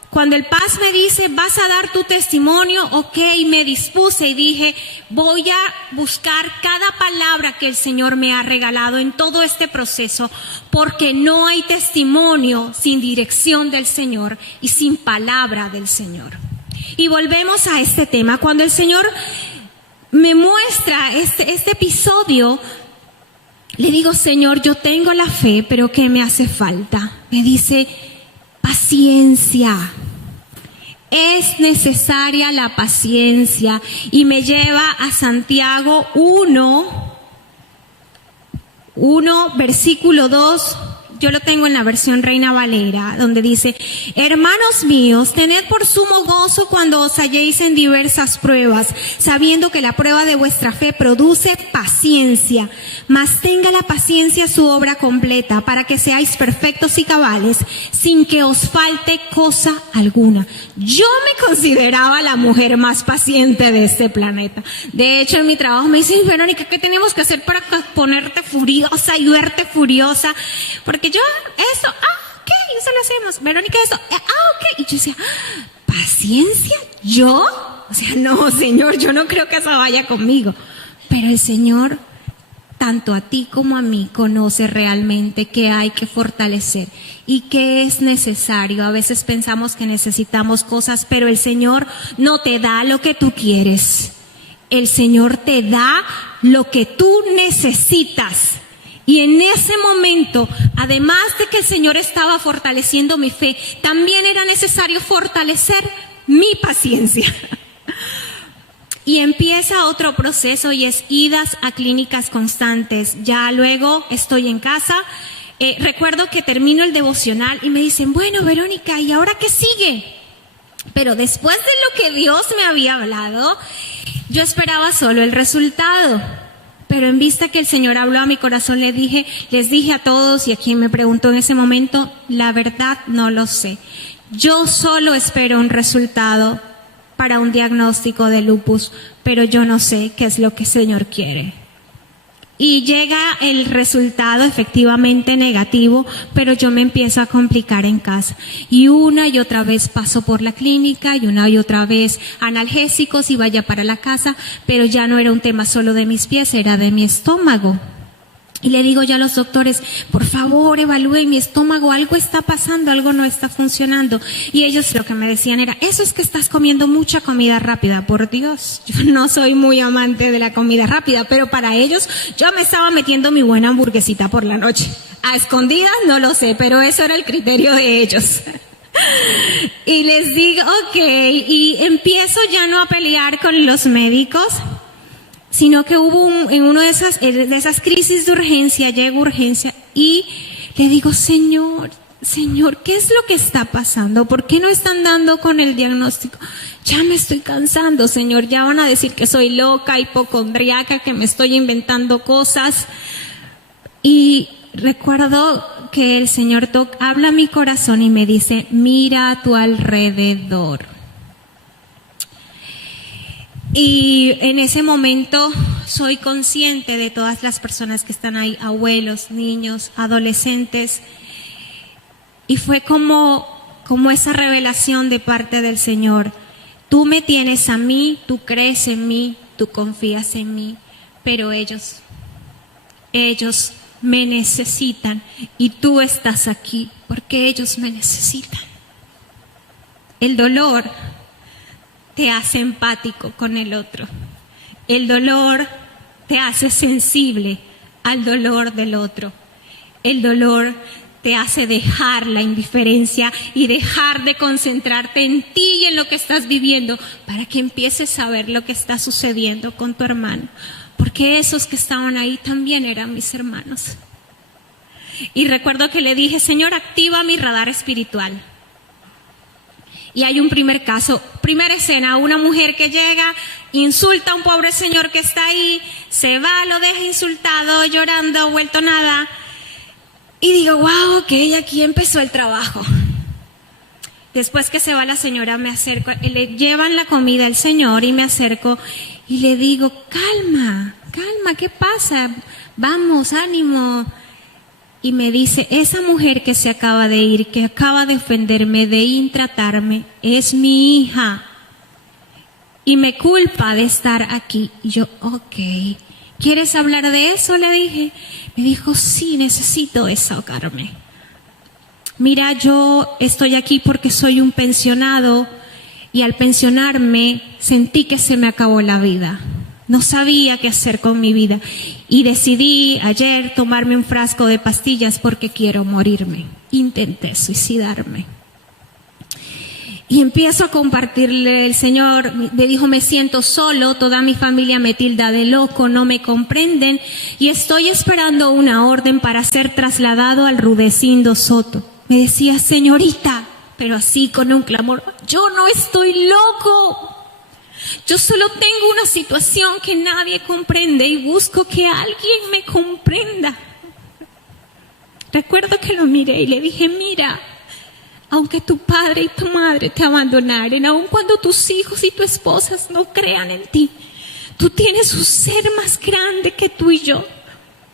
cuando el Paz me dice, vas a dar tu testimonio, ok, me dispuse y dije, voy a buscar cada palabra que el Señor me ha regalado en todo este proceso, porque no hay testimonio sin dirección del Señor y sin palabra del Señor. Y volvemos a este tema. Cuando el Señor me muestra este episodio, le digo, Señor, yo tengo la fe, pero ¿qué me hace falta? Me dice, paciencia. Es necesaria la paciencia. Y me lleva a Santiago 1, versículo 2. Yo lo tengo en la versión Reina Valera, donde dice, hermanos míos, tened por sumo gozo cuando os halléis en diversas pruebas, sabiendo que la prueba de vuestra fe produce paciencia. Mas tenga la paciencia su obra completa, para que seáis perfectos y cabales, sin que os falte cosa alguna. Yo me consideraba la mujer más paciente de este planeta. De hecho, en mi trabajo me dicen, Verónica, ¿qué tenemos que hacer para ponerte furiosa y verte furiosa? Porque yo, eso, ok, eso lo hacemos. Verónica, eso, ok. Y yo decía, ¿paciencia? ¿Yo? O sea, no, Señor, yo no creo que eso vaya conmigo. Pero el Señor, tanto a ti como a mí, conoce realmente qué hay que fortalecer y qué es necesario. A veces pensamos que necesitamos cosas, pero el Señor no te da lo que tú quieres. El Señor te da lo que tú necesitas. Y en ese momento, además de que el Señor estaba fortaleciendo mi fe, también era necesario fortalecer mi paciencia. Y empieza otro proceso, y es idas a clínicas constantes. Ya luego estoy en casa. Recuerdo que termino el devocional y me dicen, bueno, Verónica, ¿y ahora qué sigue? Pero después de lo que Dios me había hablado, yo esperaba solo el resultado. Pero en vista que el Señor habló a mi corazón, les dije a todos y a quien me preguntó en ese momento, la verdad no lo sé. Yo solo espero un resultado para un diagnóstico de lupus, pero yo no sé qué es lo que el Señor quiere. Y llega el resultado efectivamente negativo, pero yo me empiezo a complicar en casa. Y una y otra vez paso por la clínica, y una y otra vez analgésicos y vaya para la casa, pero ya no era un tema solo de mis pies, era de mi estómago. Y le digo ya a los doctores, por favor, evalúen mi estómago, algo está pasando, algo no está funcionando. Y ellos lo que me decían era, eso es que estás comiendo mucha comida rápida. Por Dios, yo no soy muy amante de la comida rápida, pero para ellos yo me estaba metiendo mi buena hamburguesita por la noche. A escondidas no lo sé, pero eso era el criterio de ellos. Y les digo, ok, y empiezo ya no a pelear con los médicos, sino que hubo en una de esas crisis de urgencia, llega urgencia, y le digo, Señor, ¿qué es lo que está pasando? ¿Por qué no están dando con el diagnóstico? Ya me estoy cansando, Señor, ya van a decir que soy loca, hipocondriaca, que me estoy inventando cosas. Y recuerdo que el Señor habla a mi corazón y me dice, mira a tu alrededor. Y en ese momento soy consciente de todas las personas que están ahí, abuelos, niños, adolescentes. Y fue como esa revelación de parte del Señor. Tú me tienes a mí, tú crees en mí, tú confías en mí, pero ellos me necesitan y tú estás aquí porque ellos me necesitan. El dolor te hace empático con el otro. El dolor te hace sensible al dolor del otro. El dolor te hace dejar la indiferencia y dejar de concentrarte en ti y en lo que estás viviendo para que empieces a ver lo que está sucediendo con tu hermano. Porque esos que estaban ahí también eran mis hermanos. Y recuerdo que le dije, Señor, activa mi radar espiritual. Y hay un primer caso, primera escena, una mujer que llega, insulta a un pobre señor que está ahí, se va, lo deja insultado, llorando, vuelto nada. Y digo, wow, ok, aquí empezó el trabajo. Después que se va la señora, me acerco, le llevan la comida al señor y me acerco y le digo, calma, ¿qué pasa? Vamos, ánimo. Y me dice, esa mujer que se acaba de ir, que acaba de ofenderme, de intratarme, es mi hija. Y me culpa de estar aquí. Y yo, ok, ¿quieres hablar de eso? Le dije. Me dijo, sí, necesito desahogarme. Mira, yo estoy aquí porque soy un pensionado y al pensionarme sentí que se me acabó la vida. No sabía qué hacer con mi vida y decidí ayer tomarme un frasco de pastillas porque quiero morirme. Intenté suicidarme. Y empiezo a compartirle, el Señor me dijo, me siento solo, toda mi familia me tilda de loco, no me comprenden y estoy esperando una orden para ser trasladado al Rudecindo Soto. Me decía, señorita, pero así con un clamor, yo no estoy loco. Yo solo tengo una situación que nadie comprende y busco que alguien me comprenda. Recuerdo que lo miré y le dije, mira, aunque tu padre y tu madre te abandonaren, aun cuando tus hijos y tu esposa no crean en ti, tú tienes un ser más grande que tú y yo,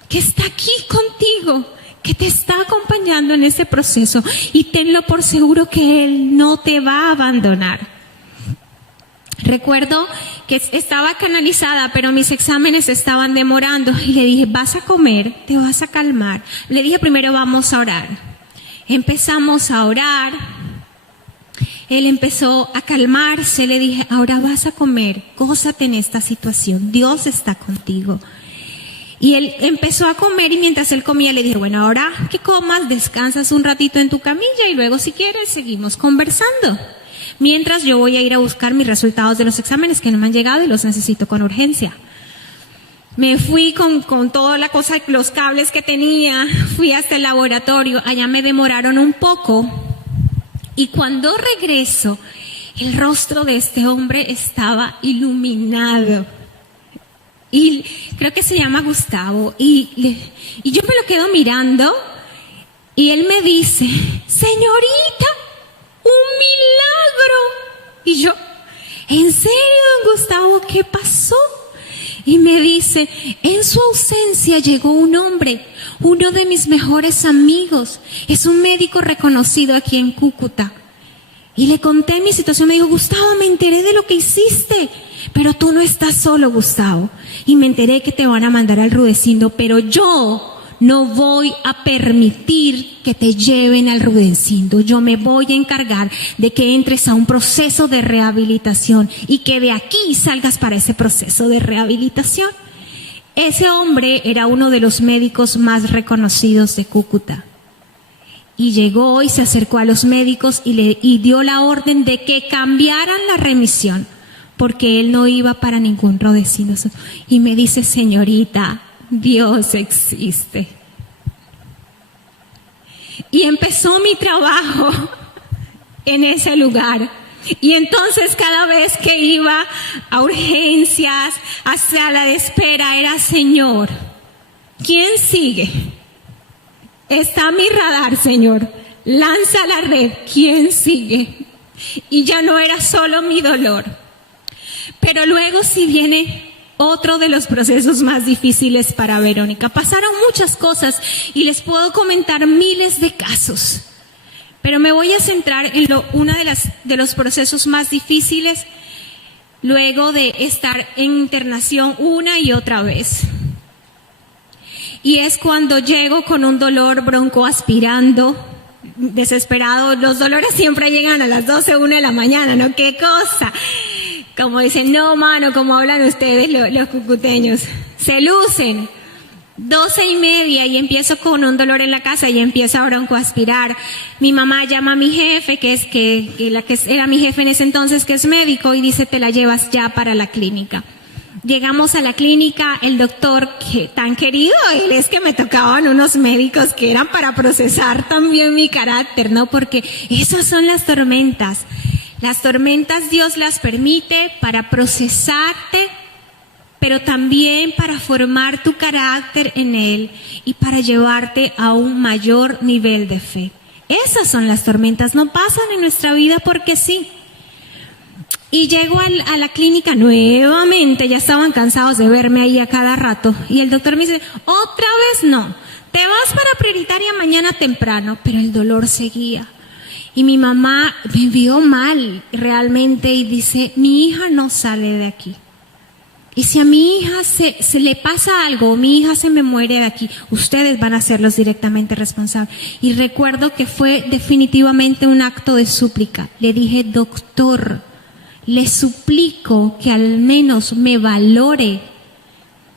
que está aquí contigo, que te está acompañando en ese proceso y tenlo por seguro que Él no te va a abandonar. Recuerdo que estaba canalizada, pero mis exámenes estaban demorando y le dije, vas a comer, te vas a calmar. Le dije, primero vamos a orar. Empezamos a orar. Él empezó a calmarse, le dije, ahora vas a comer, gózate en esta situación, Dios está contigo. Y él empezó a comer y mientras él comía le dije, bueno, ahora que comas, descansas un ratito en tu camilla y luego si quieres seguimos conversando. Mientras yo voy a ir a buscar mis resultados de los exámenes que no me han llegado y los necesito con urgencia. Me fui con toda la cosa, los cables que tenía, fui hasta el laboratorio, allá me demoraron un poco y cuando regreso, el rostro de este hombre estaba iluminado. Y creo que se llama Gustavo y yo me lo quedo mirando y él me dice, señorita, ¡un milagro! Y yo, ¿en serio, don Gustavo? ¿Qué pasó? Y me dice, en su ausencia llegó un hombre, uno de mis mejores amigos, es un médico reconocido aquí en Cúcuta. Y le conté mi situación, me dijo, Gustavo, me enteré de lo que hiciste, pero tú no estás solo, Gustavo. Y me enteré que te van a mandar al Rudecindo, pero yo no voy a permitir que te lleven al Rudecindo. Yo me voy a encargar de que entres a un proceso de rehabilitación y que de aquí salgas para ese proceso de rehabilitación. Ese hombre era uno de los médicos más reconocidos de Cúcuta. Y llegó y se acercó a los médicos y dio la orden de que cambiaran la remisión, porque él no iba para ningún Rudecindo. Y me dice, señorita, Dios existe. Y empezó mi trabajo en ese lugar. Y entonces cada vez que iba a urgencias, hacia la de espera, era, Señor, ¿quién sigue? está mi radar, Señor. Lanza la red. ¿Quién sigue? Y ya no era solo mi dolor. Pero luego sí viene otro de los procesos más difíciles para Verónica. Pasaron muchas cosas y les puedo comentar miles de casos. Pero me voy a centrar en uno de los procesos más difíciles luego de estar en internación una y otra vez. Y es cuando llego con un dolor broncoaspirando, desesperado. Los dolores siempre llegan a las 12, 1 de la mañana, ¿no? ¡Qué cosa! Como dicen, no, mano, como hablan ustedes los cucuteños. Se lucen. 12:30 y empiezo con un dolor en la casa y empiezo a broncoaspirar. Mi mamá llama a mi jefe, que era mi jefe en ese entonces, que es médico, y dice, te la llevas ya para la clínica. Llegamos a la clínica, el doctor, que tan querido él es, que me tocaban unos médicos que eran para procesar también mi carácter, ¿no? Porque esas son las tormentas. Las tormentas Dios las permite para procesarte, pero también para formar tu carácter en Él y para llevarte a un mayor nivel de fe. Esas son las tormentas, no pasan en nuestra vida porque sí. Y llego a la clínica nuevamente, ya estaban cansados de verme ahí a cada rato. Y el doctor me dice, otra vez no, te vas para prioritaria mañana temprano, pero el dolor seguía. Y mi mamá me vio mal realmente y dice, mi hija no sale de aquí. Y si a mi hija se le pasa algo, mi hija se me muere de aquí, ustedes van a ser los directamente responsables. Y recuerdo que fue definitivamente un acto de súplica. Le dije, doctor, le suplico que al menos me valore,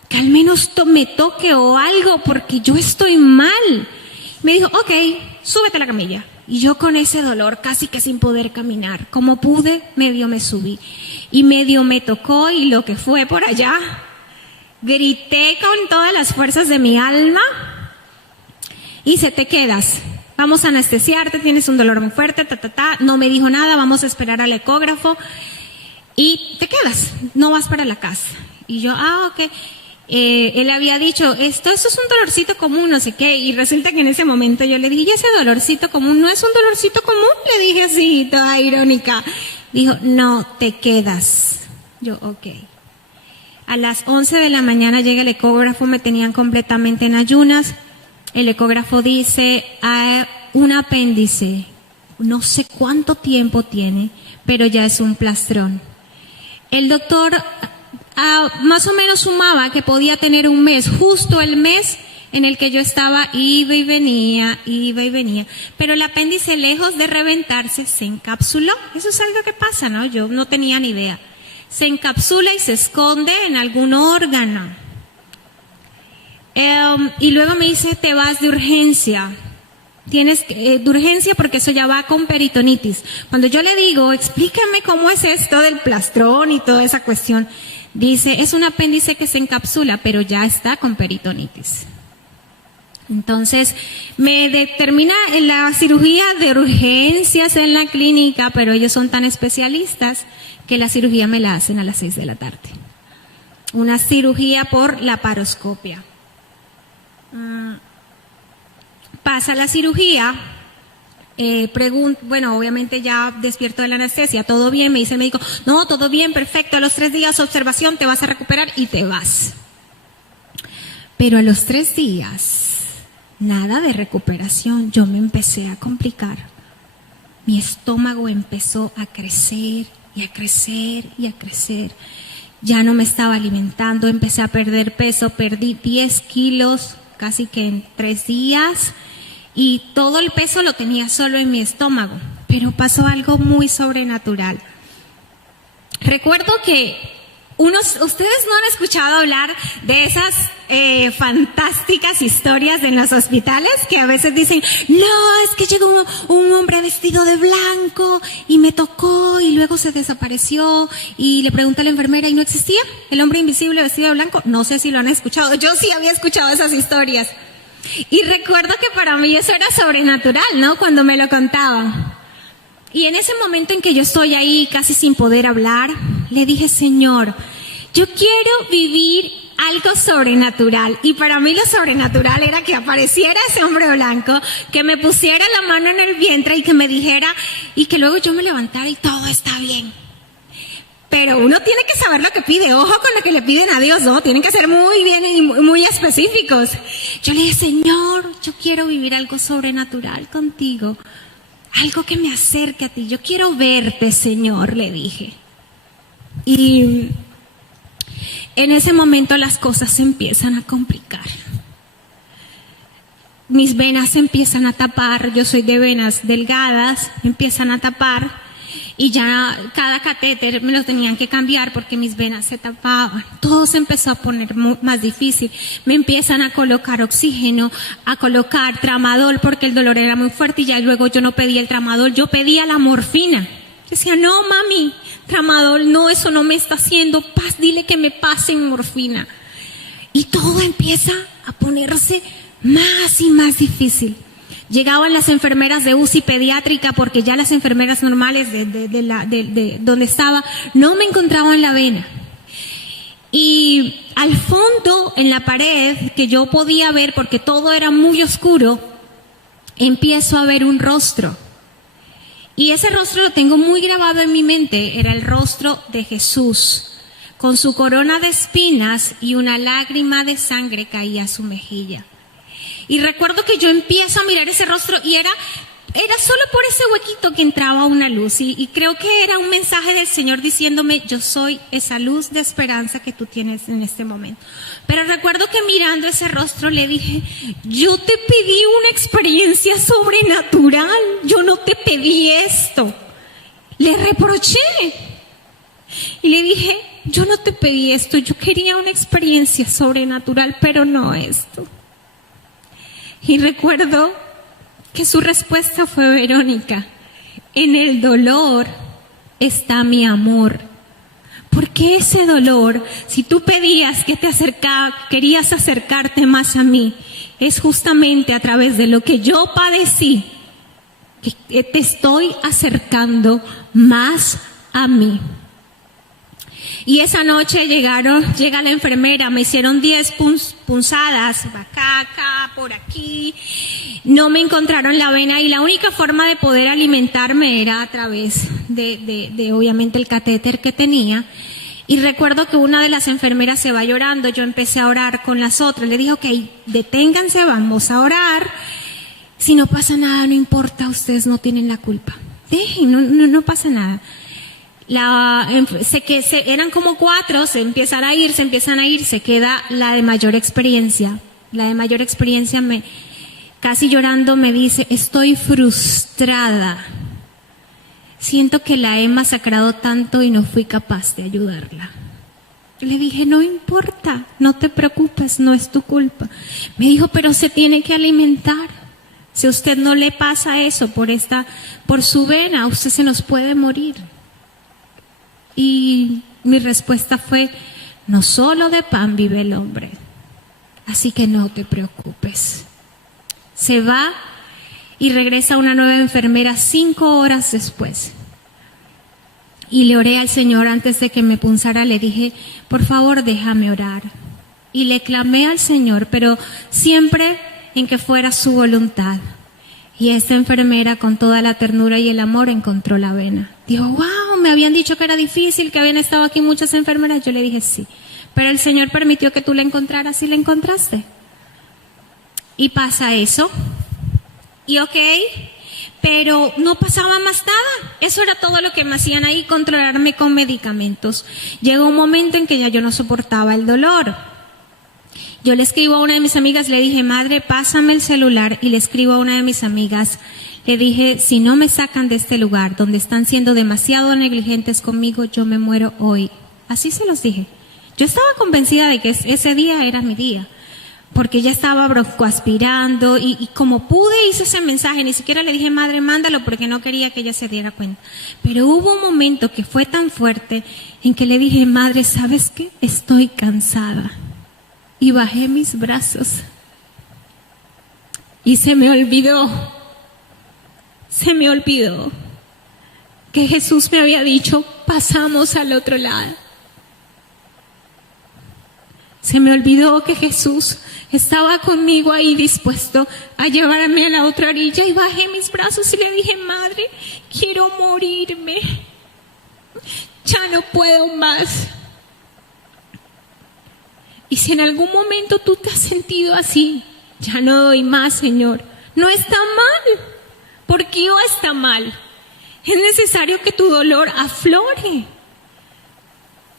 que al menos me toque o algo, porque yo estoy mal. Me dijo, ok, súbete a la camilla. Y yo con ese dolor, casi que sin poder caminar, como pude, medio me subí. Y medio me tocó, y lo que fue por allá, grité con todas las fuerzas de mi alma, y te quedas. Vamos a anestesiarte, tienes un dolor muy fuerte, No me dijo nada, vamos a esperar al ecógrafo, y te quedas, no vas para la casa. Y yo, ok. Él había dicho, eso es un dolorcito común, no sé qué, y resulta que en ese momento yo le dije, ¿y ese dolorcito común no es un dolorcito común? Le dije así, toda irónica. Dijo, no, te quedas. Yo, ok. A las 11 de la mañana llega el ecógrafo, me tenían completamente en ayunas. El ecógrafo dice, un apéndice, no sé cuánto tiempo tiene, pero ya es un plastrón. El doctor más o menos sumaba que podía tener un mes, justo el mes en el que yo estaba, iba y venía. Pero el apéndice, lejos de reventarse, se encapsuló. Eso es algo que pasa, ¿no? Yo no tenía ni idea. Se encapsula y se esconde en algún órgano. Y luego me dice, te vas de urgencia. Tienes de urgencia porque eso ya va con peritonitis. Cuando yo le digo, explícame cómo es esto del plastrón y toda esa cuestión, dice, es un apéndice que se encapsula, pero ya está con peritonitis. Entonces, me determina en la cirugía de urgencias en la clínica, pero ellos son tan especialistas que la cirugía me la hacen a las 6 de la tarde. Una cirugía por laparoscopia. Pasa la cirugía, bueno, obviamente ya despierto de la anestesia, ¿todo bien? Me dice el médico, no, todo bien, perfecto, a los 3 días observación, te vas a recuperar y te vas. Pero a los 3 días, nada de recuperación, yo me empecé a complicar. Mi estómago empezó a crecer y a crecer y a crecer. Ya no me estaba alimentando, empecé a perder peso, perdí 10 kilos casi que en 3 días. Y todo el peso lo tenía solo en mi estómago, pero pasó algo muy sobrenatural. Recuerdo que ustedes no han escuchado hablar de esas fantásticas historias en los hospitales que a veces dicen, no, es que llegó un hombre vestido de blanco y me tocó y luego se desapareció y le pregunté a la enfermera y no existía el hombre invisible vestido de blanco. No sé si lo han escuchado, yo sí había escuchado esas historias. Y recuerdo que para mí eso era sobrenatural, ¿no? Cuando me lo contaban. Y en ese momento en que yo estoy ahí casi sin poder hablar, le dije, Señor, yo quiero vivir algo sobrenatural. Y para mí lo sobrenatural era que apareciera ese hombre blanco, que me pusiera la mano en el vientre y que me dijera, y que luego yo me levantara y todo está bien. Pero uno tiene que saber lo que pide. Ojo con lo que le piden a Dios, ¿no? Tienen que ser muy bien y muy específicos. Yo le dije, Señor, yo quiero vivir algo sobrenatural contigo. Algo que me acerque a ti. Yo quiero verte, Señor, le dije. Y en ese momento las cosas se empiezan a complicar. Mis venas se empiezan a tapar. Yo soy de venas delgadas, empiezan a tapar. Y ya cada catéter me lo tenían que cambiar porque mis venas se tapaban. Todo se empezó a poner más difícil. Me empiezan a colocar oxígeno, a colocar tramadol porque el dolor era muy fuerte y ya luego yo no pedía el tramadol, yo pedía la morfina. Yo decía, no mami, tramadol no, eso no me está haciendo paz, dile que me pasen morfina. Y todo empieza a ponerse más y más difícil. Llegaban las enfermeras de UCI pediátrica porque ya las enfermeras normales de donde estaba no me encontraban la vena. Y al fondo, en la pared, que yo podía ver porque todo era muy oscuro, empiezo a ver un rostro. Y ese rostro lo tengo muy grabado en mi mente, era el rostro de Jesús, con su corona de espinas y una lágrima de sangre caía a su mejilla. Y recuerdo que yo empiezo a mirar ese rostro y era solo por ese huequito que entraba una luz. Y creo que era un mensaje del Señor diciéndome, yo soy esa luz de esperanza que tú tienes en este momento. Pero recuerdo que mirando ese rostro le dije, yo te pedí una experiencia sobrenatural, yo no te pedí esto. Le reproché y le dije, yo no te pedí esto, yo quería una experiencia sobrenatural, pero no esto. Y recuerdo que su respuesta fue, Verónica, en el dolor está mi amor. Porque ese dolor, si tú pedías que querías acercarte más a mí, es justamente a través de lo que yo padecí que te estoy acercando más a mí. Y esa noche llega la enfermera, me hicieron 10 punzadas, acá, por aquí. No me encontraron la vena y la única forma de poder alimentarme era a través de obviamente el catéter que tenía. Y recuerdo que una de las enfermeras se va llorando, yo empecé a orar con las otras. Le dije, ok, deténganse, vamos a orar. Si no pasa nada, no importa, ustedes no tienen la culpa. Dejen, no pasa nada. Eran como 4, se empiezan a ir, se queda la de mayor experiencia. La de mayor experiencia casi llorando me dice, estoy frustrada. Siento que la he masacrado tanto y no fui capaz de ayudarla. Le dije, no importa, no te preocupes, no es tu culpa. Me dijo, pero se tiene que alimentar. Si a usted no le pasa eso por su vena, usted se nos puede morir. Y mi respuesta fue, no solo de pan vive el hombre, así que no te preocupes. Se va y regresa una nueva enfermera 5 horas después. Y le oré al Señor antes de que me punzara, le dije, por favor déjame orar. Y le clamé al Señor, pero siempre en que fuera su voluntad. Y esta enfermera con toda la ternura y el amor encontró la vena. Dijo, wow, me habían dicho que era difícil, que habían estado aquí muchas enfermeras. Yo le dije, sí, pero el Señor permitió que tú la encontraras y la encontraste. Y pasa eso. Y ok, pero no pasaba más nada. Eso era todo lo que me hacían ahí, controlarme con medicamentos. Llegó un momento en que ya yo no soportaba el dolor. Yo le escribo a una de mis amigas, le dije, madre, pásame el celular, y le escribo a una de mis amigas, le dije, si no me sacan de este lugar donde están siendo demasiado negligentes conmigo, yo me muero hoy. Así se los dije. Yo estaba convencida de que ese día era mi día, porque ya estaba broncoaspirando y como pude hice ese mensaje, ni siquiera le dije, madre, mándalo, porque no quería que ella se diera cuenta. Pero hubo un momento que fue tan fuerte en que le dije, madre, ¿sabes qué? Estoy cansada. Y bajé mis brazos. Y se me olvidó que Jesús me había dicho, pasamos al otro lado. Se me olvidó que Jesús estaba conmigo ahí dispuesto a llevarme a la otra orilla y bajé mis brazos y le dije, Madre, quiero morirme. Ya no puedo más. Y si en algún momento tú te has sentido así, ya no doy más, Señor, no está mal. ¿Por qué está mal? Es necesario que tu dolor aflore.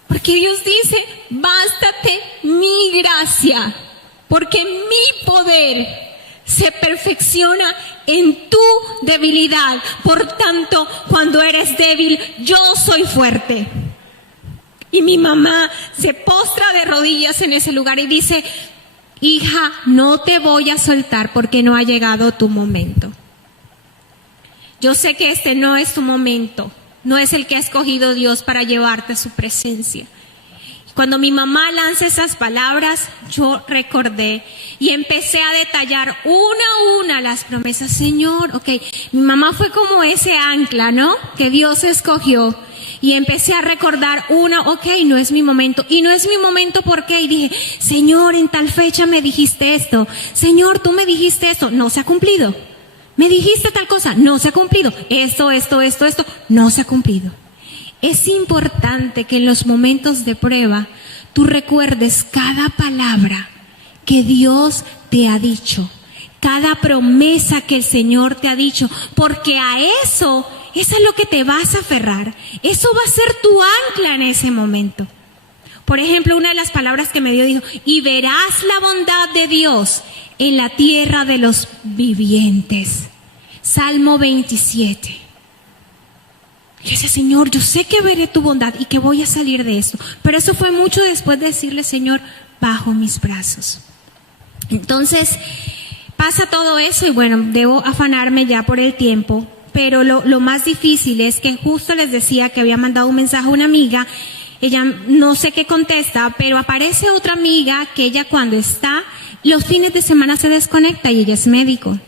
Porque Dios dice, bástate mi gracia, porque mi poder se perfecciona en tu debilidad. Por tanto, cuando eres débil, yo soy fuerte. Y mi mamá se postra de rodillas en ese lugar y dice, hija, no te voy a soltar porque no ha llegado tu momento. Yo sé que este no es tu momento, no es el que ha escogido Dios para llevarte a su presencia. Cuando mi mamá lanza esas palabras, yo recordé y empecé a detallar una a una las promesas. Señor, ok, mi mamá fue como ese ancla, ¿no? Que Dios escogió. Y empecé a recordar no es mi momento. Y no es mi momento, ¿por qué? Y dije, Señor, en tal fecha me dijiste esto. Señor, tú me dijiste esto. No se ha cumplido. Me dijiste tal cosa. No se ha cumplido. Esto, no se ha cumplido. Es importante que en los momentos de prueba tú recuerdes cada palabra que Dios te ha dicho, cada promesa que el Señor te ha dicho, porque a eso es lo que te vas a aferrar. Eso va a ser tu ancla en ese momento. Por ejemplo, una de las palabras que me dio dijo, y verás la bondad de Dios en la tierra de los vivientes. Salmo 27. Yo decía, Señor, yo sé que veré tu bondad y que voy a salir de esto. Pero eso fue mucho después de decirle, Señor, bajo mis brazos. Entonces, pasa todo eso y bueno, debo afanarme ya por el tiempo. Pero lo más difícil es que justo les decía que había mandado un mensaje a una amiga. Ella no sé qué contesta, pero aparece otra amiga que ella cuando está, los fines de semana se desconecta y ella es médico.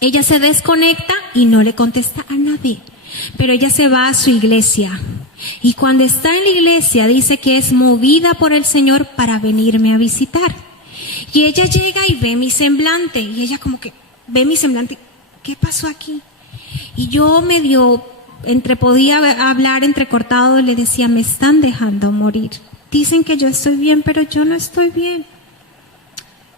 Ella se desconecta y no le contesta a nadie. Pero ella se va a su iglesia y cuando está en la iglesia dice que es movida por el Señor para venirme a visitar. Y ella llega y ve mi semblante y ella como que ve mi semblante, ¿qué pasó aquí? Y yo medio podía hablar entrecortado y le decía, me están dejando morir. Dicen que yo estoy bien, pero yo no estoy bien.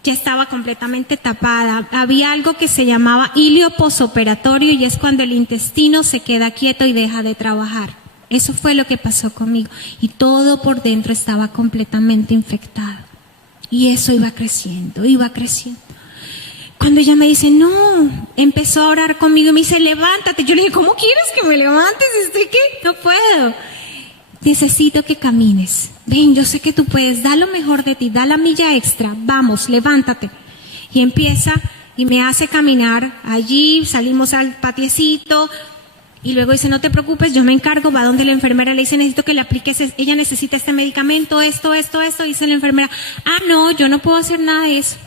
Ya estaba completamente tapada. Había algo que se llamaba hilio posoperatorio y es cuando el intestino se queda quieto y deja de trabajar. Eso fue lo que pasó conmigo. Y todo por dentro estaba completamente infectado. Y eso iba creciendo, iba creciendo. Cuando ella me dice, no, empezó a orar conmigo y me dice, levántate. Yo le dije, ¿cómo quieres que me levantes? ¿Estoy qué? No puedo. Necesito que camines. Ven, yo sé que tú puedes, da lo mejor de ti, da la milla extra, vamos, levántate. Y empieza y me hace caminar allí, salimos al patiecito y luego dice, no te preocupes, yo me encargo, va donde la enfermera, le dice, necesito que le apliques, ella necesita este medicamento, esto, dice la enfermera, no, yo no puedo hacer nada de eso,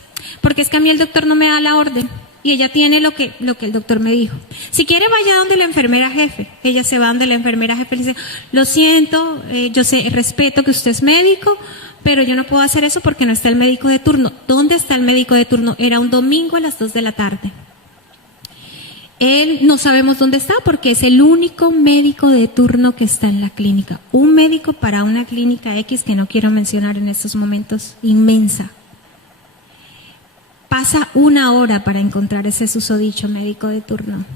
porque es que a mí el doctor no me da la orden. Y ella tiene lo que el doctor me dijo. Si quiere, vaya donde la enfermera jefe. Ella se va donde la enfermera jefe y le dice, lo siento, yo respeto que usted es médico, pero yo no puedo hacer eso porque no está el médico de turno. ¿Dónde está el médico de turno? Era un domingo a las 2 de la tarde. Él no sabemos dónde está porque es el único médico de turno que está en la clínica. Un médico para una clínica X que no quiero mencionar en estos momentos, inmensa. Pasa 1 hora para encontrar ese susodicho médico de turno.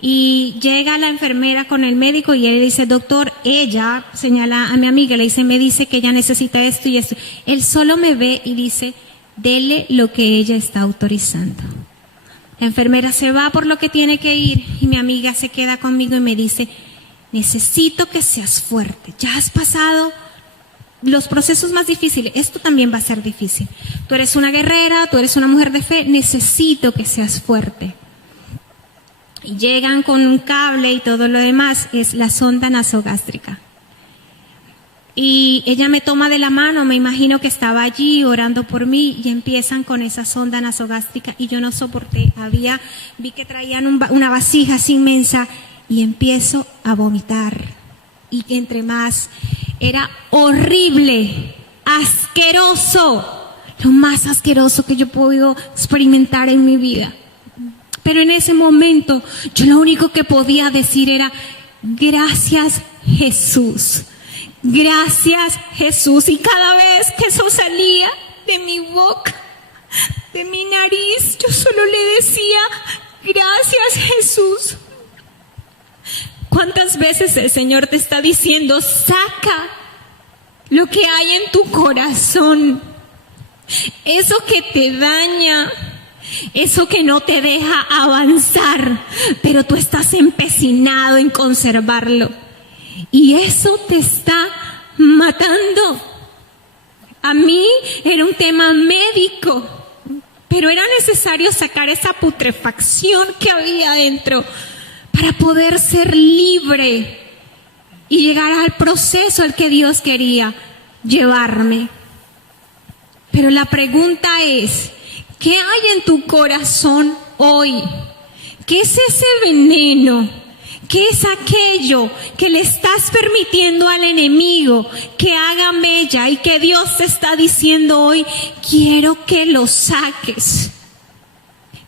Y llega la enfermera con el médico y él le dice, doctor, ella, señala a mi amiga, le dice, me dice que ella necesita esto y esto. Él solo me ve y dice, dele lo que ella está autorizando. La enfermera se va por lo que tiene que ir y mi amiga se queda conmigo y me dice, necesito que seas fuerte. Ya has pasado los procesos más difíciles, esto también va a ser difícil. Tú eres una guerrera, tú eres una mujer de fe, necesito que seas fuerte. Y llegan con un cable y todo lo demás, es la sonda nasogástrica. Y ella me toma de la mano, me imagino que estaba allí orando por mí y empiezan con esa sonda nasogástrica y yo no soporté. Vi que traían una vasija así inmensa y empiezo a vomitar. Y entre más, era horrible, asqueroso, lo más asqueroso que yo he podido experimentar en mi vida. Pero en ese momento yo lo único que podía decir era: gracias Jesús, gracias Jesús. Y cada vez que eso salía de mi boca, de mi nariz, yo solo le decía: gracias Jesús. ¿Cuántas veces el Señor te está diciendo: saca lo que hay en tu corazón, eso que te daña, eso que no te deja avanzar, pero tú estás empecinado en conservarlo, y eso te está matando? A mí era un tema médico, pero era necesario sacar esa putrefacción que había dentro para poder ser libre y llegar al proceso al que Dios quería llevarme. Pero la pregunta es: ¿qué hay en tu corazón hoy? ¿Qué es ese veneno? ¿Qué es aquello que le estás permitiendo al enemigo que haga mella y que Dios te está diciendo hoy: quiero que lo saques,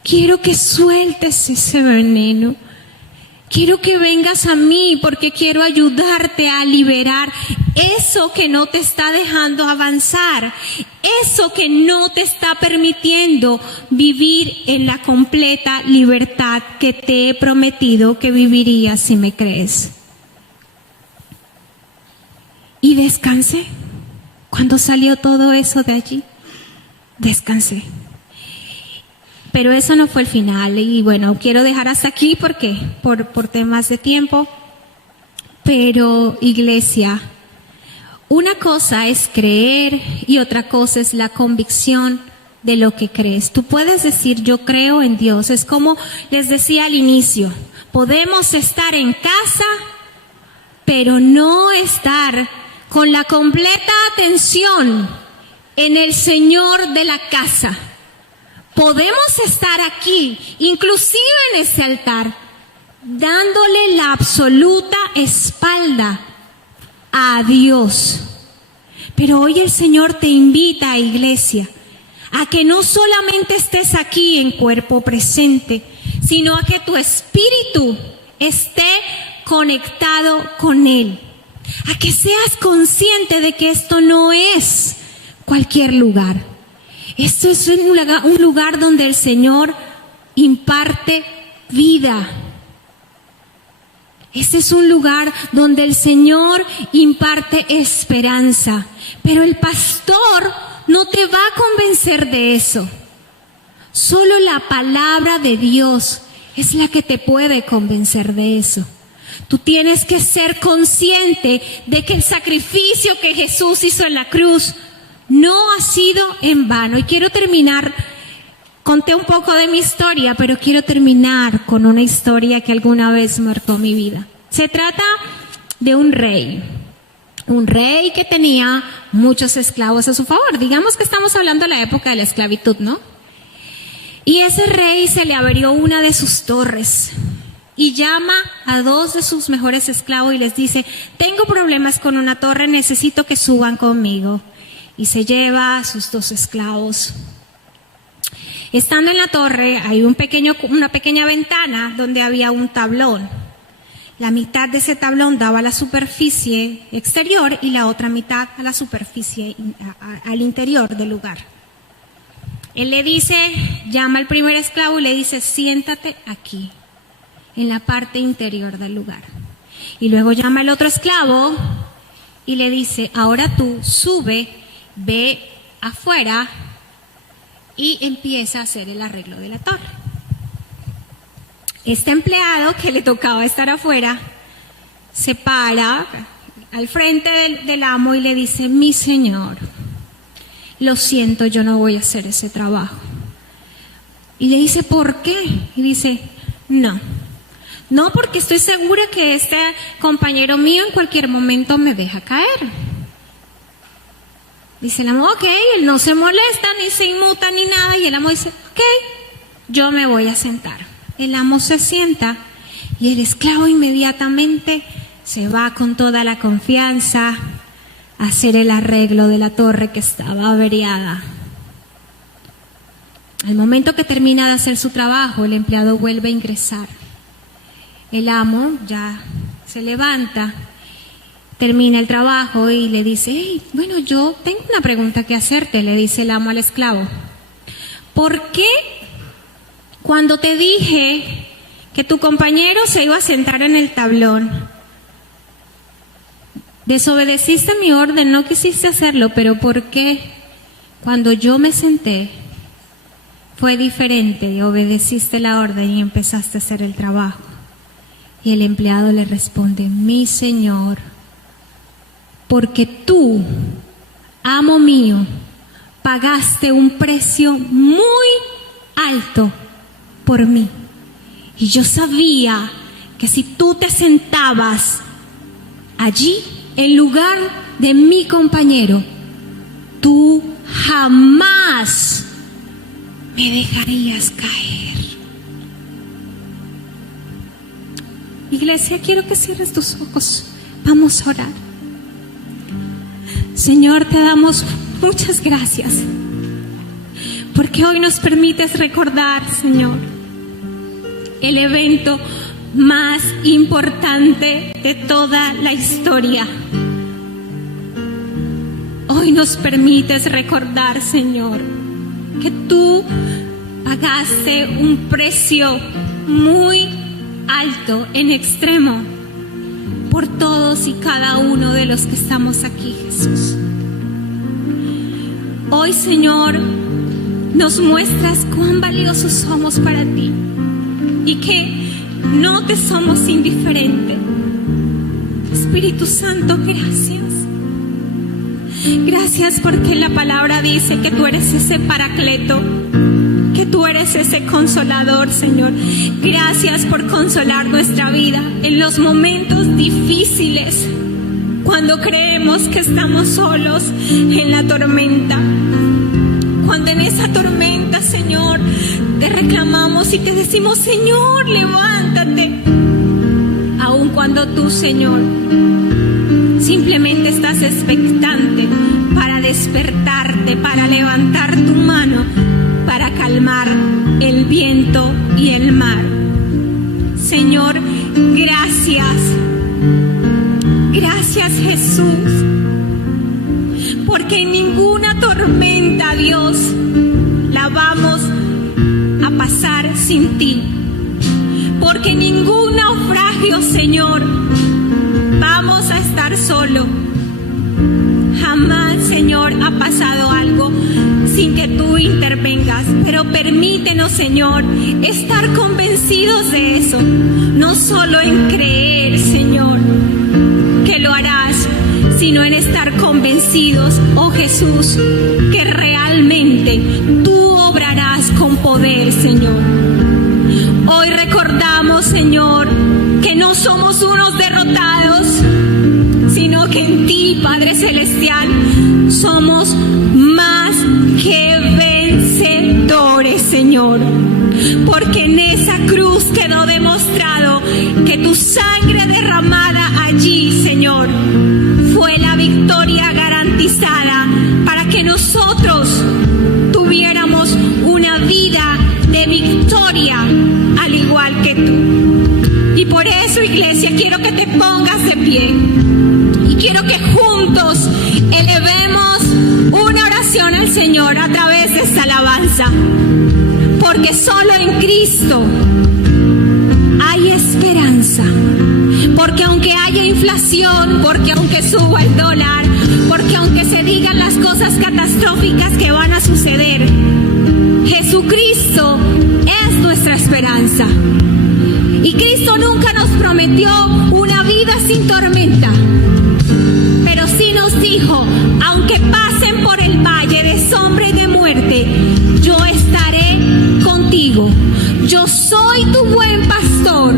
quiero que sueltes ese veneno, quiero que vengas a mí porque quiero ayudarte a liberar eso que no te está dejando avanzar, eso que no te está permitiendo vivir en la completa libertad que te he prometido que vivirías si me crees? Y descansé. Cuando salió todo eso de allí, descansé. Pero eso no fue el final, y bueno, quiero dejar hasta aquí porque por temas de tiempo. Pero iglesia, una cosa es creer y otra cosa es la convicción de lo que crees. Tú puedes decir: yo creo en Dios. Es como les decía al inicio, podemos estar en casa, pero no estar con la completa atención en el Señor de la casa. Podemos estar aquí, inclusive en ese altar, dándole la absoluta espalda a Dios. Pero hoy el Señor te invita, iglesia, a que no solamente estés aquí en cuerpo presente, sino a que tu espíritu esté conectado con Él. A que seas consciente de que esto no es cualquier lugar. Esto es un lugar donde el Señor imparte vida. Este es un lugar donde el Señor imparte esperanza. Pero el pastor no te va a convencer de eso. Solo la palabra de Dios es la que te puede convencer de eso. Tú tienes que ser consciente de que el sacrificio que Jesús hizo en la cruz no ha sido en vano. Y quiero terminar, conté un poco de mi historia, pero quiero terminar con una historia que alguna vez marcó mi vida. Se trata de un rey que tenía muchos esclavos a su favor. Digamos que estamos hablando de la época de la esclavitud, ¿no? Y ese rey se le abrió una de sus torres y llama a 2 de sus mejores esclavos y les dice: tengo problemas con una torre, necesito que suban conmigo. Y se lleva a sus 2 esclavos. Estando en la torre hay una pequeña ventana donde había un tablón. La mitad de ese tablón daba a la superficie exterior y la otra mitad a la superficie, al interior del lugar. Él le dice, llama al primer esclavo y le dice: siéntate aquí, en la parte interior del lugar. Y luego llama al otro esclavo y le dice: ahora tú sube, ve afuera y empieza a hacer el arreglo de la torre. Este empleado que le tocaba estar afuera se para al frente del amo y le dice: mi señor, lo siento, yo no voy a hacer ese trabajo. Y le dice: ¿por qué? Y dice: no, porque estoy segura que este compañero mío en cualquier momento me deja caer. Dice el amo: ok, él no se molesta, ni se inmuta, ni nada. Y el amo dice: ok, yo me voy a sentar. El amo se sienta y el esclavo inmediatamente se va con toda la confianza hacer el arreglo de la torre que estaba averiada. Al momento que termina de hacer su trabajo, el empleado vuelve a ingresar. El amo ya se levanta, termina el trabajo y le dice: hey, bueno, yo tengo una pregunta que hacerte, le dice el amo al esclavo. ¿Por qué cuando te dije que tu compañero se iba a sentar en el tablón, desobedeciste mi orden, no quisiste hacerlo, pero por qué cuando yo me senté fue diferente y obedeciste la orden y empezaste a hacer el trabajo? Y el empleado le responde: mi señor, porque tú, amo mío, pagaste un precio muy alto por mí. Y yo sabía que si tú te sentabas allí en lugar de mi compañero, tú jamás me dejarías caer. Iglesia, quiero que cierres tus ojos. Vamos a orar. Señor, te damos muchas gracias porque hoy nos permites recordar, Señor, el evento más importante de toda la historia. Hoy nos permites recordar, Señor, que tú pagaste un precio muy alto, en extremo, por todos y cada uno de los que estamos aquí, Jesús. Hoy, Señor, nos muestras cuán valiosos somos para ti y que no te somos indiferentes. Espíritu Santo, gracias. Gracias porque la palabra dice que tú eres ese Paracleto, que tú eres ese consolador, Señor. Gracias por consolar nuestra vida en los momentos difíciles, cuando creemos que estamos solos en la tormenta. Cuando en esa tormenta, Señor, te reclamamos y te decimos: Señor, levántate. Aun cuando tú, Señor, simplemente estás expectante para despertarte, para levantar tu mano, para calmar el viento y el mar. Señor, gracias. Gracias, Jesús, porque en ninguna tormenta, Dios, la vamos a pasar sin ti. Porque en ningún naufragio, Señor, vamos a estar solo. Jamás, Señor, ha pasado algo sin que tú intervengas. Pero permítenos, Señor, estar convencidos de eso. No solo en creer, Señor, que lo harás, sino en estar convencidos, oh Jesús, que realmente tú obrarás con poder, Señor. Hoy recordamos, Señor, que no somos unos derrotados, sino que en ti, Padre Celestial, somos más que vencedores, Señor. Porque en esa cruz quedó demostrado que tu sangre derramada allí, Señor, fue la victoria garantizada para que nosotros tuviéramos una vida de victoria al igual que tú. Y por eso, iglesia, quiero que te pongas de pie y quiero que juntos elevemos una oración al Señor a través de esta alabanza. Porque solo en Cristo hay esperanza. Porque aunque haya inflación, porque aunque suba el dólar, porque aunque se digan las cosas catastróficas que van a suceder, Jesucristo es nuestra esperanza. Y Cristo nunca nos prometió una vida sin tormenta, pero sí nos dijo: aunque pasen por el valle de sombra y de muerte, yo estaré contigo. Yo soy tu buen pastor,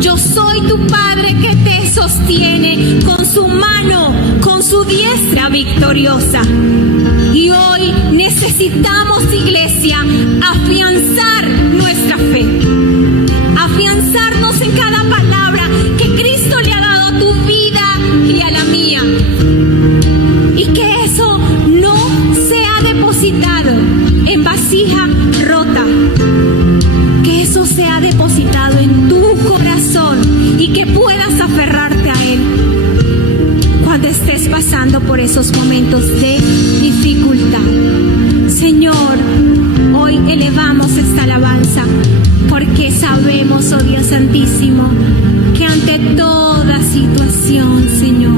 yo soy tu Padre que te sostiene con su mano, con su diestra victoriosa. Y hoy necesitamos, iglesia, afianzar nuestra fe, afianzarnos en cada palabra que Cristo le ha dado a tu vida y a la mía. pasando por esos momentos de dificultad. Señor, hoy elevamos esta alabanza porque sabemos, oh Dios Santísimo, que ante toda situación, Señor,